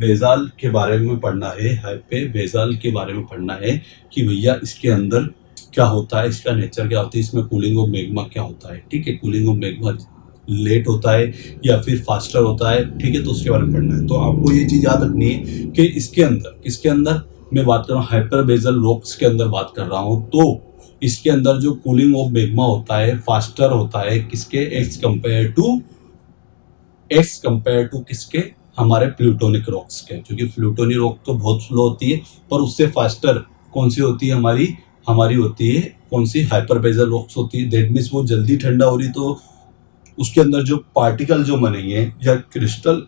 बेसाल के बारे में पढ़ना है, हाइपर बेसाल के बारे में पढ़ना है कि भैया इसके अंदर क्या होता है, इसका नेचर क्या होता है, इसमें कूलिंग ऑफ मैग्मा क्या होता है। ठीक है, कूलिंग ऑफ मैग्मा लेट होता है या फिर फास्टर होता है। ठीक है, तो उसके बारे में पढ़ना है। तो आपको ये चीज़ याद रखनी है कि इसके अंदर, किसके अंदर मैं बात कर रहा हूँ, हाइपर बेसल रॉक्स के अंदर बात कर रहा हूँ। तो इसके अंदर जो कूलिंग ऑफ मैग्मा होता है फास्टर होता है किसके, एक्स कंपेयर टू किसके, हमारे प्लूटोनिक रॉक्स के। क्योंकि प्लूटोनिक रॉक तो बहुत स्लो होती है, पर उससे फास्टर कौन सी होती है, हमारी होती है कौन सी, हाइपर बेसल रॉक्स होती है। दैट मीन्स वो जल्दी ठंडा हो रही, तो उसके अंदर जो पार्टिकल जो बनेंगे या क्रिस्टल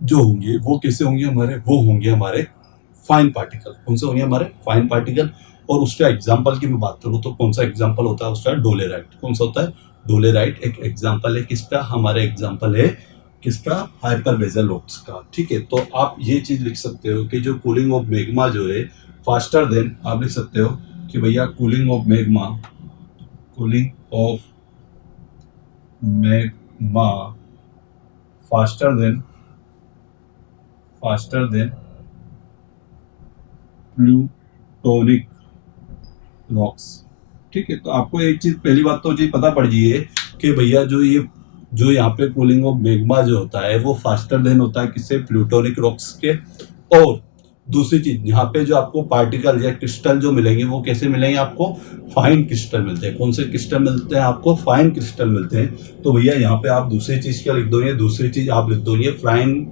जो होंगे वो कैसे होंगे हमारे फाइन पार्टिकल। कौन से होंगे, हमारे फाइन पार्टिकल। और उसका एग्जाम्पल की मैं बात करूँ तो कौन सा एग्जाम्पल होता है उसका, डोलेराइट। कौन सा होता है, डोलेराइट एक एग्जाम्पल है किसका, हमारे एग्जाम्पल है किसका, हाइपर बेसल रॉक्स का। ठीक है, तो आप ये चीज लिख सकते हो कि जो कूलिंग ऑफ मैग्मा जो है फास्टर देन, आप लिख सकते हो कि भैया cooling of magma faster than plutonic rocks. ठीक है, तो आपको एक चीज, पहली बात तो जी पता पड़ गई है कि भैया जो यहाँ पे कूलिंग ऑफ मैग्मा जो होता है वो फास्टर देन होता है किससे, प्लूटोनिक रॉक्स के। और दूसरी चीज, यहाँ पे जो आपको पार्टिकल या क्रिस्टल जो मिलेंगे वो कैसे मिलेंगे, आपको फाइन क्रिस्टल मिलते हैं। कौन से क्रिस्टल मिलते हैं, आपको फाइन क्रिस्टल मिलते हैं। तो भैया यहाँ पे आप दूसरी चीज क्या लिख दोगे, दूसरी चीज आप लिख दोगे फाइन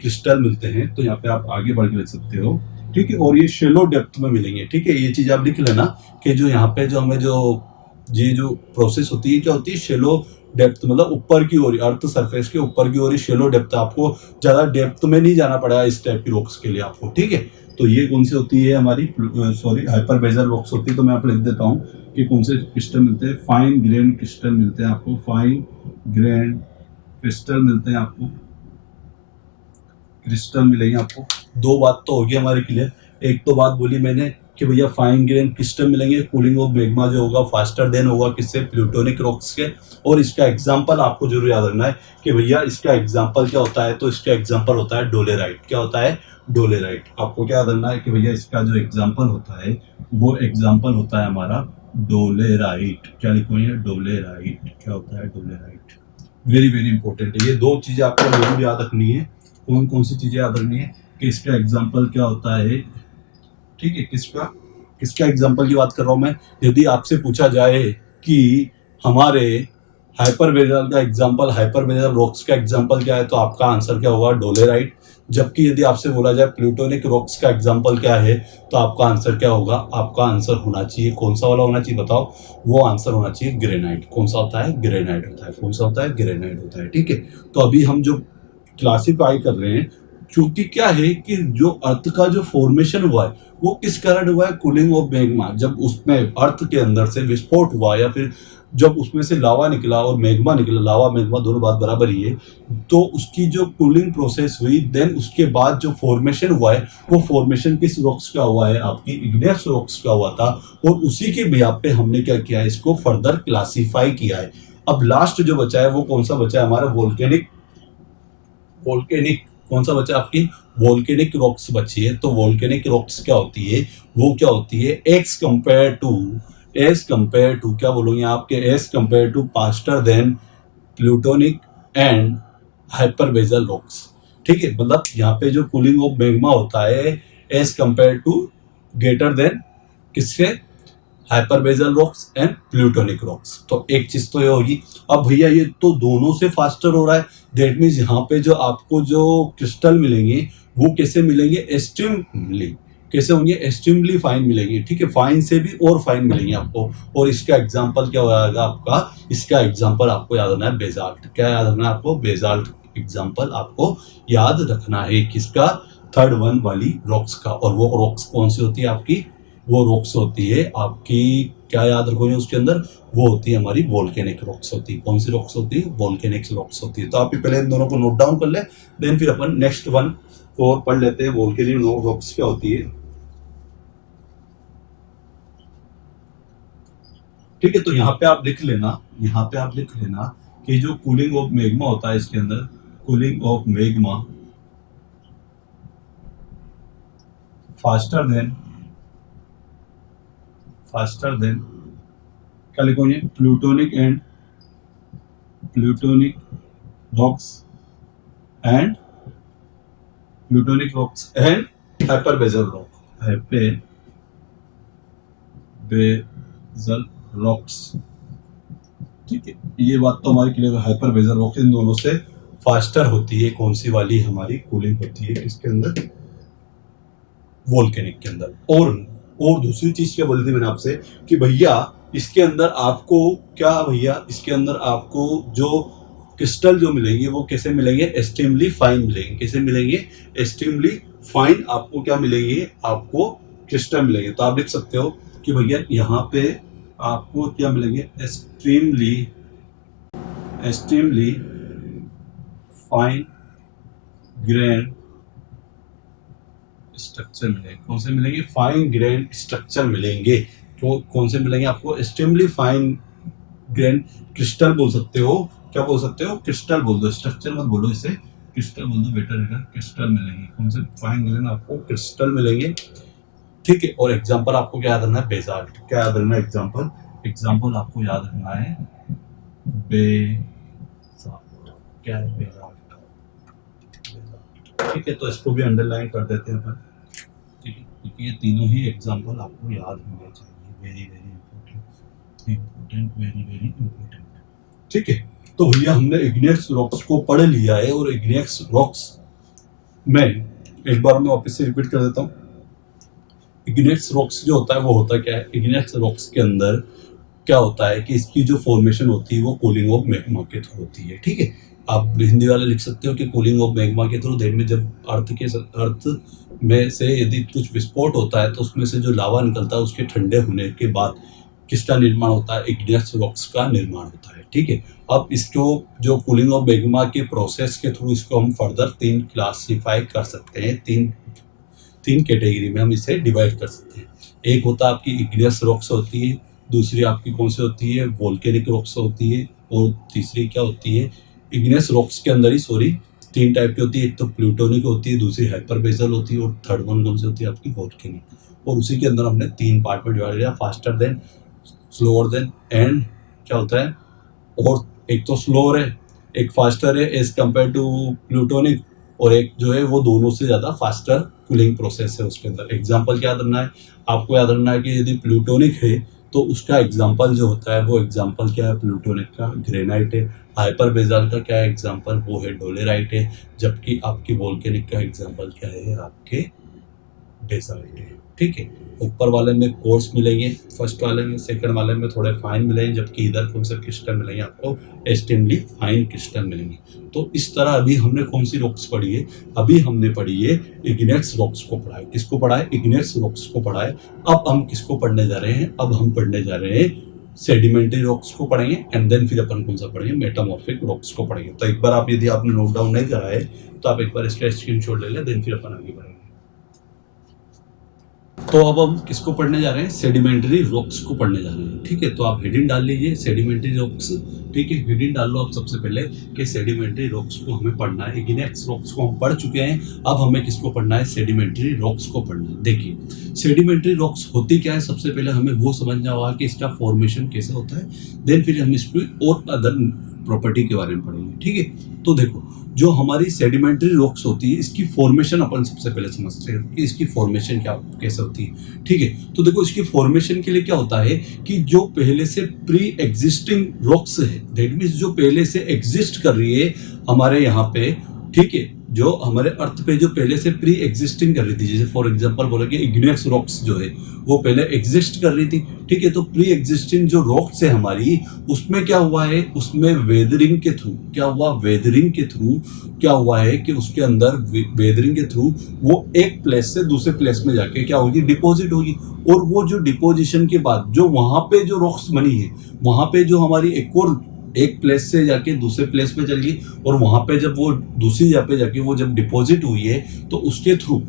क्रिस्टल मिलते हैं। तो यहाँ पे आप आगे बढ़ के लिख सकते हो। ठीक है, और ये शेलो डेप्थ में मिलेंगे। ठीक है, ये चीज आप लिख लेना कि जो यहाँ पे जो हमें जो प्रोसेस होती है क्या होती है, शेलो डेप्थ, मतलब ऊपर की ओर, अर्थ सरफेस के ऊपर की ओर शेलो डेप्थ। आपको ज्यादा डेप्थ में नहीं जाना पड़ेगा इस टाइप की रॉक्स के लिए आपको। ठीक है, तो ये कौन सी होती है हमारी, हाइपर बेसल रॉक्स होती है। तो मैं आपको लिख देता हूँ कि कौन से क्रिस्टल मिलते हैं, फाइन ग्रेन क्रिस्टल मिलते हैं आपको, फाइन ग्रेन क्रिस्टल मिलते हैं आपको, क्रिस्टल मिलेंगे आपको। दो बात तो होगी हमारी क्लियर। एक तो बात बोली मैंने कि भैया फाइन ग्रेन क्रिस्टल मिलेंगे, कूलिंग ऑफ मैग्मा जो होगा फास्टर देन होगा किससे, प्लूटोनिक रॉक्स के। और इसका एग्जांपल आपको जरूर याद रखना है कि भैया इसका एग्जांपल क्या होता है, तो इसका एग्जांपल होता है डोलेराइट। क्या होता है, डोलेराइट। आपको क्या याद रखना है कि भैया इसका जो एग्जांपल होता है वो एग्जांपल होता है हमारा डोलेराइट। क्या लिखोगे, डोलेराइट। क्या होता है, डोलेराइट। वेरी वेरी इंपॉर्टेंट है। ये दो चीजें आपको जरूर याद रखनी है। कौन कौन सी चीजें याद रखनी है कि इसका एग्जांपल क्या होता है। ठीक है, किसका एग्जांपल की बात कर रहा हूं मैं। यदि आपसे पूछा जाए कि हमारे हाइपर बेसल का एग्जांपल, हाइपर बेसल रॉक्स का एग्जांपल क्या है, तो आपका आंसर क्या होगा, डोलेराइट। जबकि यदि आपसे बोला जाए प्लूटोनिक रॉक्स का एग्जांपल क्या है, तो आपका आंसर क्या होगा, आपका आंसर होना चाहिए, कौन सा वाला होना चाहिए बताओ, वो आंसर होना चाहिए ग्रेनाइट। कौन सा होता है, ग्रेनाइट होता है। कौन सा होता है, ग्रेनाइट होता है। ठीक है, तो अभी हम जो क्लासिफाई कर रहे हैं, क्योंकि क्या है कि जो अर्थ का जो फॉर्मेशन हुआ है वो किस कारण हुआ है, कूलिंग ऑफ मैग्मा। जब उसमें अर्थ के अंदर से विस्फोट हुआ या फिर जब उसमें से लावा निकला और मैग्मा निकला, लावा मैग्मा दोनों बात बराबर ही है, तो उसकी जो कूलिंग प्रोसेस हुई, देन उसके बाद जो फॉर्मेशन हुआ है वो फॉर्मेशन किस रॉक्स का हुआ है, आपकी इग्नेस रॉक्स का हुआ था। और उसी के बिहाफ पे हमने क्या किया है, इसको फर्दर क्लासीफाई किया है। अब लास्ट जो बचा है वो कौन सा बचा है हमारा, वोल्केनिक कौन सा बचा, आपकी वोल्केनिक रॉक्स बची है। तो वोल्केनिक रॉक्स क्या होती है, वो क्या होती है, एज कंपेयर टू क्या बोलोगे आपके, as compare to faster than plutonic and hyper basal rocks. ठीक है, मतलब यहाँ पे जो कूलिंग ऑफ मैग्मा होता है as compare to greater than किससे, hyper basal rocks and plutonic rocks. तो एक चीज तो ये होगी। अब भैया ये तो दोनों से फास्टर हो रहा है, दैट मीन्स यहाँ पे जो आपको जो क्रिस्टल मिलेंगे वो कैसे मिलेंगे, एक्सट्रीमली कैसे होंगे, एक्सट्रीमली फाइन मिलेंगे। ठीक है, फाइन से भी और फाइन मिलेंगे आपको। और इसका एग्जांपल क्या होगा आपका, इसका एग्जांपल आपको याद रखना है बेसाल्ट। क्या याद रखना है आपको, बेसाल्ट एग्जांपल आपको याद रखना है किसका, थर्ड वन वाली रॉक्स का। और वो रॉक्स कौन सी होती है आपकी, वो रॉक्स होती है आपकी, क्या याद रखोगे उसके अंदर, वो होती है हमारी वोल्केनिक रॉक्स होती है। कौन सी रॉक्स होती है, वोल्केनिक रॉक्स होती है। तो आप पहले इन दोनों को नोट डाउन कर ले, देन फिर अपन नेक्स्ट वन को और पढ़ लेते हैं, वोल्केनिक रॉक्स क्या होती है। ठीक है, तो यहाँ पे आप लिख लेना कि जो कूलिंग ऑफ मैग्मा होता है इसके अंदर, cooling of magma faster than क्या लिखोगे, plutonic rocks and hyper basal rocks. ठीक है, ये बात तो हमारी क्लियर है। हाइपर बेजल रॉक्स इन दोनों से फास्टर होती है कौन सी वाली हमारी कूलिंग होती है इसके अंदर, वोल्केनिक के अंदर। और दूसरी चीज क्या बोली थी मैंने आपसे कि भैया इसके अंदर आपको जो क्रिस्टल जो मिलेंगे वो कैसे मिलेंगे, एक्सट्रीमली फाइन मिलेंगे। कैसे मिलेंगे, एक्सट्रीमली फाइन आपको क्या मिलेंगे, आपको क्रिस्टल मिलेंगे। तो आप लिख सकते हो कि भैया यहाँ पे आपको क्या मिलेंगे, एक्सट्रीमली फाइन ग्रेन स्ट्रक्चर मिलेंगे। कौन से मिलेंगे, फाइन ग्रेन स्ट्रक्चर मिलेंगे। तो कौन से मिलेंगे आपको, एक्सट्रीमली फाइन ग्रेन क्रिस्टल बोल सकते हो। क्या बोल सकते हो, क्रिस्टल बोल दो, स्ट्रक्चर मत बोलो, इसे क्रिस्टल बोल दो, बेटर रहेगा। क्रिस्टल मिलेंगे, कौन से, फाइन ग्रेन आपको क्रिस्टल मिलेंगे। ठीक है, और एग्जांपल आपको क्या याद रखना है, बेसाल्ट। क्या याद रखना है, एग्जांपल आपको याद रखना है बेसाल्ट। क्या है बेसाल्ट, ठीक है। तो इसको भी अंडरलाइन कर देते हैं अपन, ठीक है, क्योंकि ये तीनों ही एग्जांपल आपको याद होने चाहिए। Very very important. ठीक है, तो भैया हमने इग्नियस रॉक्स को पढ़ लिया है, और इग्नियस रॉक्स में एक बार मैं वापस से रिपीट कर देता हूँ। इग्नियस रॉक्स जो होता है वो होता क्या है, इग्नियस रॉक्स के अंदर क्या होता है कि इसकी जो फॉर्मेशन होती है वो कूलिंग ऑफ मैग्मा के थ्रू होती है। ठीक है, आप हिंदी वाले लिख सकते हो कि कूलिंग ऑफ मैग्मा के थ्रू। देन में जब अर्थ में से यदि कुछ विस्फोट होता है तो उसमें से जो लावा निकलता है उसके ठंडे होने के बाद किसका निर्माण होता है, इग्नियस रॉक्स का निर्माण होता है। ठीक है, अब इसको जो कूलिंग ऑफ मैग्मा के प्रोसेस के थ्रू इसको हम फर्दर 3 क्लासिफाई कर सकते हैं, तीन कैटेगरी में हम इसे डिवाइड कर सकते हैं। एक होता है आपकी इग्नियस रॉक्स होती है, दूसरी आपकी कौन सी होती है, वोल्केनिक रॉक्स होती है, और तीसरी क्या होती है, इग्नियस रॉक्स के अंदर ही 3 टाइप की होती है। एक तो प्लूटोनिक होती है, दूसरी हाइपर बेजल होती है, और थर्ड वन कौन सी होती है आपकी, वोल्केनिक। और उसी के अंदर हमने 3 पार्ट में डिवाइड किया, faster than, slower then and क्या होता है, और एक तो स्लोअर है, एक फास्टर है एज कम्पेयर टू प्लूटोनिक, और एक जो है वो दोनों से ज़्यादा फास्टर कूलिंग प्रोसेस है उसके अंदर। एग्जाम्पल क्या याद रखना है आपको, याद रखना है कि यदि प्लूटोनिक है तो उसका एग्जाम्पल जो होता है वो एग्जाम्पल क्या है, प्लूटोनिक का ग्रेनाइट है। हाइपर बेजाल का क्या है एग्जाम्पल, वो है डोलेराइट है। जबकि आपकी वोल्केनिक का एग्जाम्पल क्या है, आपके बेसाल्ट है। ठीक है, ऊपर वाले में कोर्स मिलेंगे, फर्स्ट वाले में, सेकंड वाले में थोड़े फाइन मिलेंगे, जबकि इधर कौन से क्रिस्टल मिलेंगे आपको, एक्सट्रीमली फाइन क्रिस्टल मिलेंगे। तो इस तरह अभी हमने कौन सी रॉक्स पढ़ी है, अभी हमने पढ़ी है इग्नियस रॉक्स को पढ़ा है। किसको पढ़ा है, इग्नियस रॉक्स को पढ़ा है। अब हम किसको पढ़ने जा रहे हैं, अब हम पढ़ने जा रहे हैं सेडिमेंट्री रॉक्स को पढ़ेंगे, एंड देन फिर अपन कौन सा पढ़ेंगे, मेटामॉर्फिक रॉक्स को पढ़ेंगे। तो एक बार आप, यदि आपने नोट डाउन नहीं करा है तो आप एक बार इसका स्क्रीनशॉट ले लें, देन फिर अपन आगे बढ़ेंगे। तो अब हम किसको पढ़ने जा रहे हैं, सेडिमेंट्री रॉक्स को पढ़ने जा रहे हैं। ठीक है, तो आप हेडिंग डाल लीजिए सेडिमेंट्री रॉक्स। ठीक है, हेडिंग डाल लो आप सबसे पहले कि सेडिमेंट्री रॉक्स को हमें पढ़ना है। इग्नियस रॉक्स को हम पढ़ चुके हैं, अब हमें किसको पढ़ना है, सेडिमेंट्री रॉक्स को पढ़ना है। देखिए सेडिमेंट्री रॉक्स होती क्या है, सबसे पहले हमें वो समझना होगा कि इसका फॉर्मेशन कैसे होता है, देन फिर हम इसकी और अदर प्रॉपर्टी के बारे में पढ़ेंगे। ठीक है, तो देखो जो हमारी सेडिमेंट्री रॉक्स होती है इसकी फॉर्मेशन अपन सबसे पहले समझते हैं कि इसकी फॉर्मेशन क्या कैसे होती है। ठीक है, तो देखो इसकी फॉर्मेशन के लिए क्या होता है कि जो पहले से प्री एग्जिस्टिंग रॉक्स है, दैट मीन्स जो पहले से एग्जिस्ट कर रही है हमारे यहाँ पे, ठीक है, जो हमारे अर्थ पे जो पहले से प्री एग्जिस्टिंग कर रही थी, जैसे फॉर एग्जांपल बोलोगे इग्नियस रॉक्स जो है वो पहले एग्जिस्ट कर रही थी। ठीक है, तो प्री एग्जिस्टिंग जो रॉक्स है हमारी, उसमें क्या हुआ है, उसमें वेदरिंग के थ्रू क्या हुआ, वेदरिंग के थ्रू क्या हुआ है कि उसके अंदर वेदरिंग के थ्रू वो एक प्लेस से दूसरे प्लेस में जाके क्या होगी, डिपॉजिट होगी। और वो जो डिपोजिशन के बाद जो वहां पे जो रॉक्स बनी है, वहां पे जो हमारी एक प्लेस से जाके दूसरे प्लेस में चल गई, और वहां पे जब वो दूसरी जगह पे जाके वो जब डिपॉजिट हुई है तो उसके थ्रू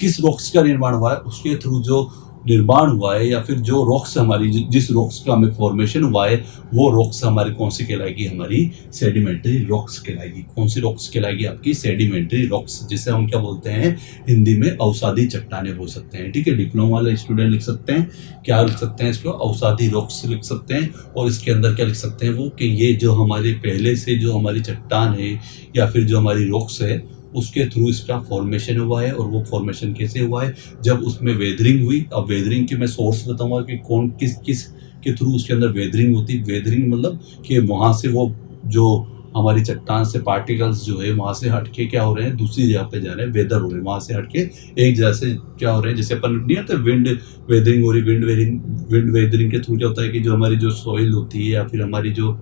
किस रॉक्स का निर्माण हुआ है, उसके थ्रू जो निर्माण हुआ है या फिर जो रॉक्स हमारी जिस रॉक्स का हमें फॉर्मेशन हुआ है वो रॉक्स हमारी कौन सी कहलाएगी, हमारी सेडिमेंट्री रॉक्स कहलाएगी। कौन सी रॉक्स कहलाएगी, आपकी सेडिमेंट्री रॉक्स, जिसे हम क्या बोलते हैं हिंदी में अवसादी चट्टानें बोल सकते हैं। ठीक है, डिप्लोमा वाले स्टूडेंट लिख सकते हैं, क्या लिख सकते हैं इसको, अवसादी रॉक्स लिख सकते हैं। और इसके अंदर क्या लिख सकते हैं वो कि ये जो हमारे पहले से जो हमारी चट्टान है या फिर जो हमारी रॉक्स है उसके थ्रू इसका फॉर्मेशन हुआ है। और वो फॉर्मेशन कैसे हुआ है, जब उसमें वेदरिंग हुई। अब वेदरिंग के मैं सोर्स बताऊंगा कि कौन किस किस के थ्रू उसके अंदर वेदरिंग होती। वेदरिंग मतलब कि वहाँ से वो जो हमारी चट्टान से पार्टिकल्स जो है वहाँ से हटके क्या हो रहे हैं, दूसरी जगह पे जा रहे हैं, वेदर हो रहे हैं, वहाँ से हटके एक जगह से क्या हो रहे हैं, जैसे अपन नहीं होता विंड वेदरिंग हो रही। विंड वेदरिंग के थ्रू क्या होता है कि जो हमारी जो सॉइल होती है या फिर हमारी जो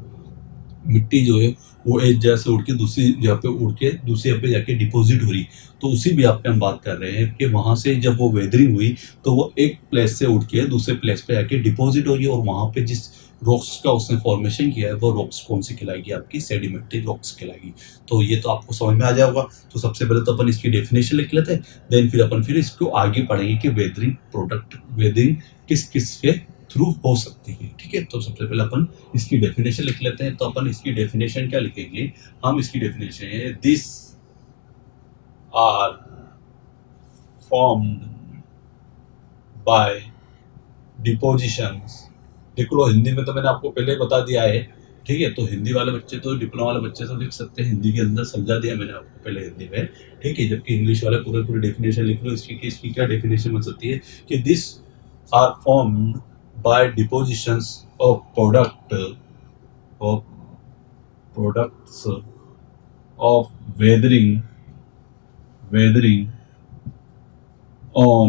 मिट्टी जो है वो एक जगह से उड़ के दूसरी जगह पे उड़ के दूसरी जगह पे जाके डिपॉजिट हो रही। तो उसी भी आप पे हम बात कर रहे हैं कि वहाँ से जब वो वेदरिंग हुई तो वो एक प्लेस से उड़ के दूसरे प्लेस पे जाके डिपॉजिट हो रही है। और वहाँ पे जिस रॉक्स का उसने फॉर्मेशन किया है वो रॉक्स कौन सी कहलाएगी, आपकी सेडिमेंट्री रॉक्स कहलाएगी। तो ये तो आपको समझ में आ जाएगा। तो सबसे पहले तो अपन इसकी डेफिनेशन लिख लेते हैं, देन फिर अपन इसको आगे पढ़ेंगे कि वेदरिंग किस किस के थ्रू हो सकती है। ठीक है, तो सबसे पहले अपन इसकी डेफिनेशन लिख लेते हैं। तो अपन इसकी डेफिनेशन क्या लिखेंगे, हम इसकी डेफिनेशन है this are formed by depositions. देख लो, हिंदी में तो मैंने आपको पहले बता दिया है। ठीक है, तो हिंदी वाले बच्चे तो डिप्लोमा वाले बच्चे तो लिख सकते हैं, हिंदी के अंदर समझा दिया मैंने आपको पहले हिंदी में। ठीक है, जबकि इंग्लिश वाले पूरे डेफिनेशन लिख लो इसकी कि इसकी क्या डेफिनेशन बन सकती है कि this are formed by depositions of products of weathering on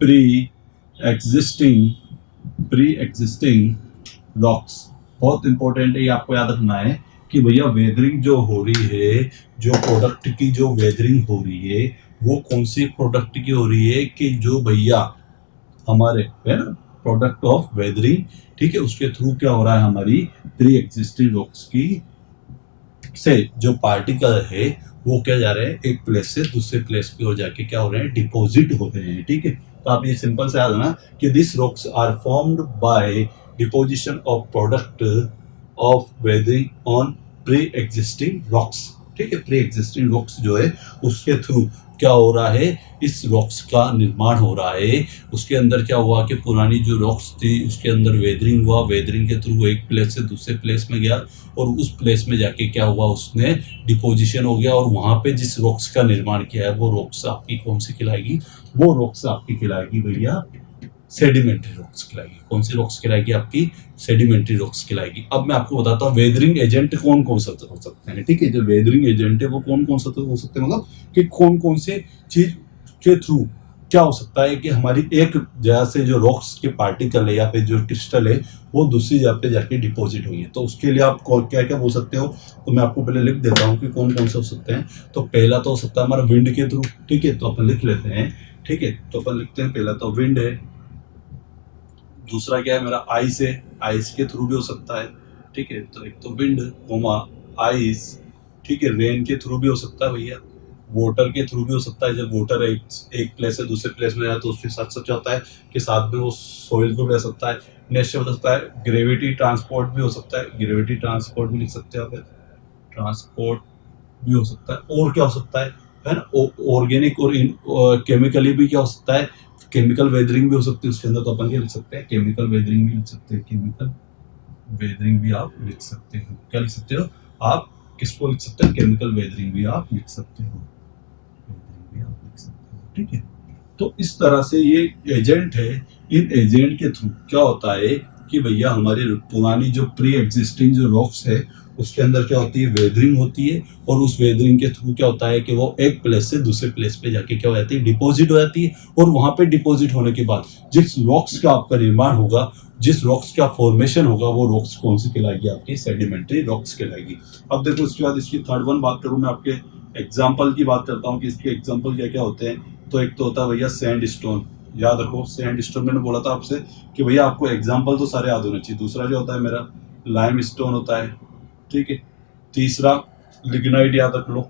pre-existing rocks। बहुत इंपॉर्टेंट है, ये आपको याद रखना है कि भैया वेदरिंग जो हो रही है, जो प्रोडक्ट की जो वेदरिंग हो रही है वो कौन सी प्रोडक्ट की हो रही है कि जो भैया हमारे है ना प्रोडक्ट ऑफ वेदरिंग। ठीक है, उसके थ्रू क्या हो रहा है, हमारी प्री एग्जिस्टिंग रॉक्स की से जो पार्टिकल है वो क्या जा रहे हैं, एक प्लेस से दूसरे प्लेस पे हो जाके क्या हो रहे हैं, डिपॉजिट हो रहे हैं। ठीक है, तो आप ये सिंपल से याद ना कि this rocks are formed by deposition of product of weathering on pre existing rocks. ठीक है, प्री एग्जिस्टिंग रॉक्स जो है उसके थ्रू क्या हो रहा है, इस रॉक्स का निर्माण हो रहा है। उसके अंदर क्या हुआ कि पुरानी जो रॉक्स थी उसके अंदर वेदरिंग हुआ, वेदरिंग के थ्रू एक प्लेस से दूसरे प्लेस में गया और उस प्लेस में जाके क्या हुआ, उसने डिपोजिशन हो गया। और वहाँ पे जिस रॉक्स का निर्माण किया है वो रॉक्स आपकी कौन सी कहलाएगी, वो रॉक्स आपकी कहलाएगी भैया सेडिमेंट्री रॉक्स कहलाएगी। कौन सी रॉक्स कहलाएगी, आपकी सेडिमेंट्री रॉक्स कहलाएगी। अब मैं आपको बताता हूँ वेदरिंग एजेंट कौन कौन सा हो सकते हैं। ठीक है, जो वेदरिंग एजेंट है वो कौन कौन सा हो सकते हैं, मतलब कि कौन कौन से चीज के थ्रू क्या हो सकता है कि हमारी एक जगह से जो रॉक्स के पार्टिकल है या फिर जो क्रिस्टल है वो दूसरी जगह पे जाके डिपॉजिट हुई है। तो उसके लिए आप क्या क्या बोल सकते हो, तो मैं आपको पहले लिख देता हूँ कि कौन कौन से हो सकते हैं। तो पहला तो हो सकता है हमारा विंड के थ्रू। ठीक है, तो अपन लिख लेते हैं। ठीक है, तो अपन लिखते हैं पहला तो विंड है। दूसरा क्या है मेरा, आइस है, आइस के थ्रू भी हो सकता है। ठीक है, तो एक तो विंड कोमा आइस। ठीक है, रेन के थ्रू भी हो सकता है भैया, वाटर के थ्रू भी हो सकता है। जब वाटर एक प्लेस से दूसरे प्लेस में जाए तो उसके साथ सच होता है कि साथ में वो सॉइल को भी ले सकता है। नेक्स्ट हो सकता है ग्रेविटी ट्रांसपोर्ट भी हो सकता है, ग्रेविटी ट्रांसपोर्ट भी लिख सकते हो आप, ट्रांसपोर्ट भी हो सकता है। और क्या हो सकता है ना, ऑर्गेनिक और केमिकली भी क्या हो सकता है, केमिकल वेदरिंग भी हो सकती है। उसके अंदर तो अपन क्या लिख सकते हैं, केमिकल वेदरिंग भी लिख सकते हैं, केमिकल वेदरिंग भी आप लिख सकते हो। क्या लिख सकते हो आप, किसको लिख सकते हैं, केमिकल वेदरिंग भी आप लिख सकते हो, वेदरिंग भी आप लिख सकते हो। ठीक है, तो इस तरह से ये एजेंट है। इन एजेंट के थ्रू क्या होता है कि भैया हमारे पुरानी जो प्री एग्जिस्टिंग जो रॉक्स है उसके अंदर क्या होती है, वेदरिंग होती है। और उस वेदरिंग के थ्रू क्या होता है कि वो एक प्लेस से दूसरे प्लेस पे जाके क्या हो जाती है, डिपॉजिट हो जाती है। और वहां पे डिपॉजिट होने के बाद जिस रॉक्स का आपका निर्माण होगा, जिस रॉक्स का फॉर्मेशन होगा, वो रॉक्स कौन सी कहलाएगी, आपकी सेडिमेंट्री रॉक्स कहलाएगी। अब देखो इसके बाद इसकी थर्ड वन बात करूं मैं, आपके एग्जाम्पल की बात करता हूँ कि इसके एग्जाम्पल क्या क्या होते हैं। तो एक तो होता है भैया सैंड स्टोन। याद रखो, सैंड स्टोन मैंने बोला था आपसे कि भैया आपको एग्जाम्पल तो सारे याद होने चाहिए। दूसरा जो होता है मेरा लाइम स्टोन होता है। ठीक है, तीसरा लिग्नाइट, याद रख लो,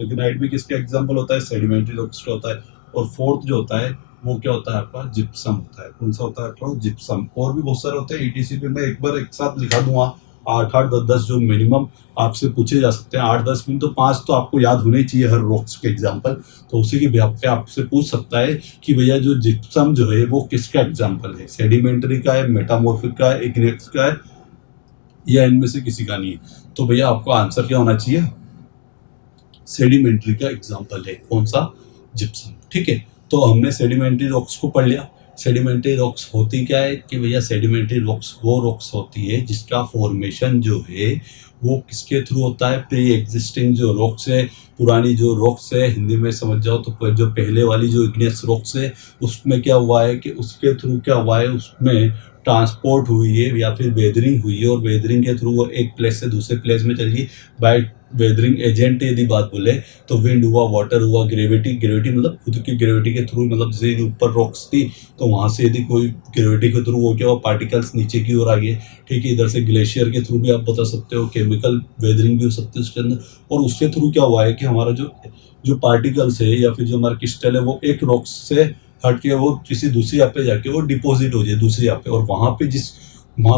लिग्नाइट भी किसका एग्जाम्पल होता है, सेडिमेंट्री रॉक्स का होता है। और फोर्थ जो होता है वो क्या होता है आपका जिप्सम होता है। कौन सा होता है आपका जिप्सम। और भी बहुत सारे होते हैं ईटीसी पे, मैं एक बार एक साथ लिखा दूंगा 8-8 10-10 जो मिनिमम आपसे पूछे जा सकते हैं। 8-10 में तो 5 तो आपको याद होने ही चाहिए हर रॉक्स के एग्जाम्पल। तो उसी के बिहाफ पे आपसे पूछ सकता है कि भैया जो जिप्सम जो है वो किसका एग्जाम्पल है, सेडिमेंट्री का है, मेटामॉर्फिक का है, इग्नेस का है, या इनमें से किसी का नहीं है। तो भैया आपको आंसर क्या होना चाहिए, सेडिमेंट्री का एग्जाम्पल है कौन सा, जिप्सम। ठीक है, तो हमने सेडिमेंट्री रॉक्स को पढ़ लिया। सेडिमेंट्री रॉक्स होती क्या है कि भैया सेडिमेंट्री रॉक्स वो रॉक्स होती है जिसका फॉर्मेशन जो है वो किसके थ्रू होता है, प्री एग्जिस्टिंग जो रॉक्स है, पुरानी जो रॉक्स है, हिंदी में समझ जाओ तो जो पहले वाली जो इग्नियस रॉक्स है उसमें क्या हुआ है कि उसके थ्रू क्या हुआ है, उसमें ट्रांसपोर्ट हुई है या फिर वेदरिंग हुई है, और वेदरिंग के थ्रू वो एक प्लेस से दूसरे प्लेस में चली गई बाय वेदरिंग एजेंट। यदि बात बोले तो विंड हुआ, वाटर हुआ, ग्रेविटी, ग्रेविटी मतलब खुद की ग्रेविटी के थ्रू, मतलब जैसे ऊपर रॉक्स थी तो वहाँ से यदि कोई ग्रेविटी के थ्रू वो क्या हुआ, पार्टिकल्स नीचे की ओर आ गए। ठीक है, इधर से ग्लेशियर के थ्रू भी आप बता सकते हो, केमिकल वेदरिंग भी हो सकती है उसके अंदर। और उसके थ्रू क्या हुआ है कि हमारा जो जो पार्टिकल्स है या फिर जो हमारा क्रिस्टल है वो एक रॉक्स से हट के वो किसी दूसरी ऐप पे जाके वो डिपॉजिट हो जाए दूसरी ऐप पे, और वहाँ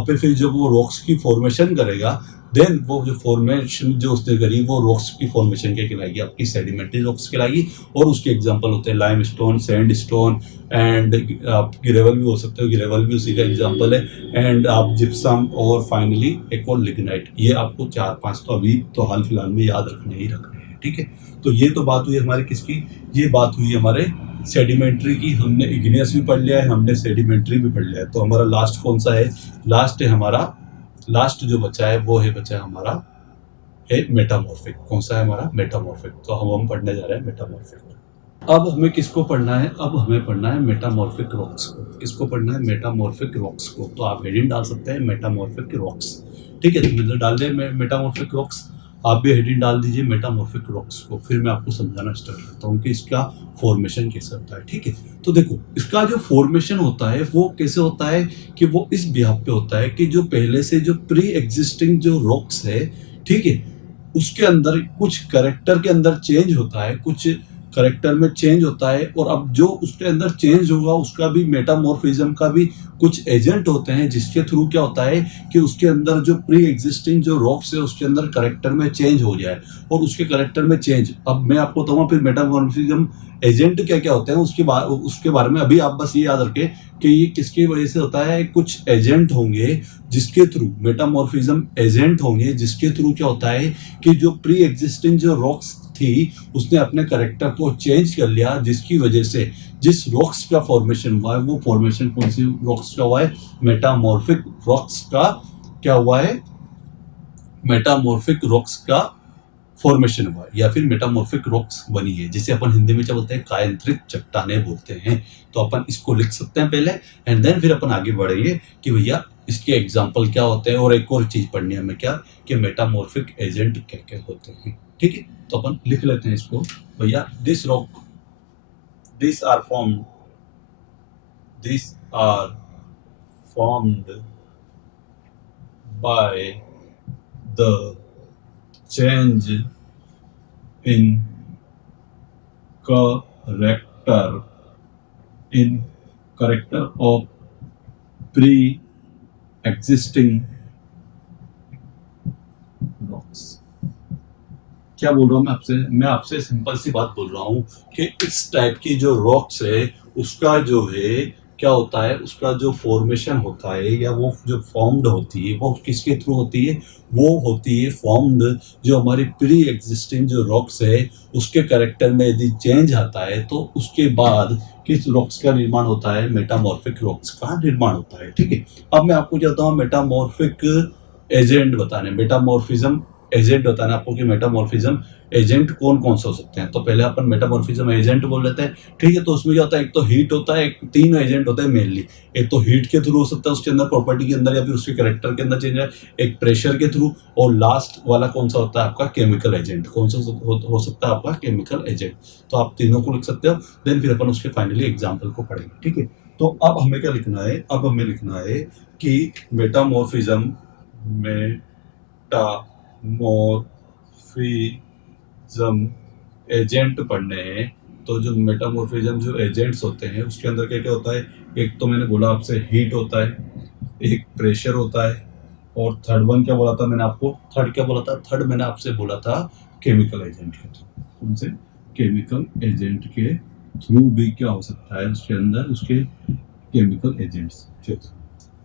पे फिर जब वो रॉक्स की फॉर्मेशन करेगा, देन वो जो फॉर्मेशन जो उसने करी वो रॉक्स की फॉर्मेशन क्या कहलाएगी, आपकी सेडिमेंट्री रॉक्स कहलाएगी। और उसके एग्जांपल होते हैं lime stone, sand stone, and आप ग्रेवल भी हो सकते हो, ग्रेवल भी उसी का एग्जांपल है, एंड आप जिप्सम, और फाइनली एक और लिग्नाइट। ये आपको 4-5 तो अभी तो हाल फिलहाल में याद रखने हैं। ठीक है, तो ये तो बात हुई हमारी किसकी, ये बात हुई हमारे सेडिमेंट्री की। हमने इग्नियस भी पढ़ लिया है, हमने सेडिमेंट्री भी पढ़ लिया है। तो हमारा लास्ट कौन सा है, लास्ट है हमारा, लास्ट जो बचा है वो है बचा है हमारा है मेटामॉर्फिक। कौन सा है हमारा, मेटामॉर्फिक। तो हम पढ़ने जा रहे हैं मेटामॉर्फिक। अब हमें किसको पढ़ना है, अब हमें पढ़ना है मेटामॉर्फिक रॉक्स को। किसको पढ़ना है, मेटामॉर्फिक रॉक्स को। तो आप हेडिंग डाल सकते हैं मेटामॉर्फिक रॉक्स। ठीक है, तो मतलब डाल दे मेटामॉर्फिक रॉक्स। आप भी हेडिंग डाल दीजिए मेटामॉर्फिक रॉक्स को, फिर मैं आपको समझाना स्टार्ट करता हूँ कि इसका फॉर्मेशन कैसे होता है। ठीक है, तो देखो इसका जो फॉर्मेशन होता है वो कैसे होता है कि वो इस बिहाफ पे होता है कि जो पहले से जो प्री एग्जिस्टिंग जो रॉक्स है, ठीक है, उसके अंदर कुछ करेक्टर के अंदर चेंज होता है, कुछ करेक्टर में चेंज होता है, और अब जो उसके अंदर चेंज होगा उसका भी मेटामॉर्फिज्म का भी कुछ एजेंट होते हैं जिसके थ्रू क्या होता है कि उसके अंदर जो प्री एग्जिस्टिंग जो रॉक्स है उसके अंदर करेक्टर में चेंज हो जाए, और उसके करेक्टर में चेंज। अब मैं आपको बताऊंगा फिर मेटामॉर्फिज्म एजेंट क्या क्या होते हैं उसके बारे में। अभी आप बस ये याद रखें कि ये किसकी वजह से होता है, कुछ एजेंट होंगे जिसके थ्रू, मेटामॉर्फिज्म एजेंट होंगे जिसके थ्रू क्या होता है कि जो प्री एग्जिस्टिंग जो रॉक्स थी उसने अपने करेक्टर को चेंज कर लिया, जिसकी वजह से जिस रॉक्स का फॉर्मेशन हुआ है वो फॉर्मेशन कौन सी रॉक्स का हुआ है, मेटामॉर्फिक रॉक्स का क्या हुआ है, मेटामॉर्फिक रॉक्स का फॉर्मेशन हुआ या फिर मेटामॉर्फिक रॉक्स बनी है, जिसे अपन हिंदी में क्या बोलते हैं, कायांतरित चट्टानें बोलते हैं। तो अपन इसको लिख सकते हैं पहले, एंड देन फिर अपन आगे बढ़ेंगे कि भैया इसके एग्जाम्पल क्या होते हैं, और एक और चीज पढ़नी है हमें क्या, कि मेटामॉर्फिक एजेंट क्या क्या होते हैं। ठीक है, तो अपन लिख लेते हैं इसको भैया, this rock this are formed this are formed by the change in character of pre-existing rocks। क्या बोल रहा हूँ मैं आपसे सिंपल सी बात बोल रहा हूँ कि इस टाइप की जो रॉक्स है उसका जो है क्या होता है, उसका जो फॉर्मेशन होता है या वो जो फॉर्म्ड होती है वो किसके थ्रू होती है, वो होती है फॉर्म्ड जो हमारी प्री एग्जिस्टिंग जो रॉक्स है उसके कैरेक्टर में यदि चेंज आता है तो उसके बाद किस रॉक्स का निर्माण होता है, मेटामॉर्फिक रॉक्स का निर्माण होता है। ठीक है, अब मैं आपको चाहता हूँ मेटामॉर्फिक एजेंट बताने, मेटामॉर्फिज्म एजेंट बताना आपको कि मेटामॉर्फिज्म एजेंट कौन कौन से हो सकते हैं। तो पहले अपन मेटामॉर्फिज्म एजेंट बोल लेते हैं। ठीक है, तो उसमें क्या होता है, एक तो हीट होता है, एक तीन एजेंट होते हैं मेनली। एक तो हीट के थ्रू हो सकता है उसके अंदर प्रॉपर्टी के अंदर या फिर उसके कैरेक्टर के अंदर चेंज है, एक प्रेशर के थ्रू, और लास्ट वाला कौन सा होता है आपका, केमिकल एजेंट। कौन सा हो सकता है आपका, केमिकल एजेंट। तो आप तीनों को लिख सकते हो, देन फिर अपन उसके फाइनली एग्जाम्पल को पढ़ेंगे। ठीक है, तो अब हमें क्या लिखना है, अब हमें लिखना है कि मेटामॉर्फिज्म मेटामॉर्फिज्म एजेंट पढ़ने हैं, तो जो मेटामॉर्फिज्म जो एजेंट्स होते हैं उसके अंदर क्या क्या होता है, एक तो मैंने बोला आपसे हीट होता है, एक प्रेशर होता है, और थर्ड वन क्या बोला था मैंने आपको, थर्ड क्या बोला था, थर्ड मैंने आपसे बोला था केमिकल एजेंट के थ्रू। कौन से? केमिकल एजेंट के थ्रू भी क्या हो सकता है उसके अंदर, उसके केमिकल एजेंट्स के थ्रू।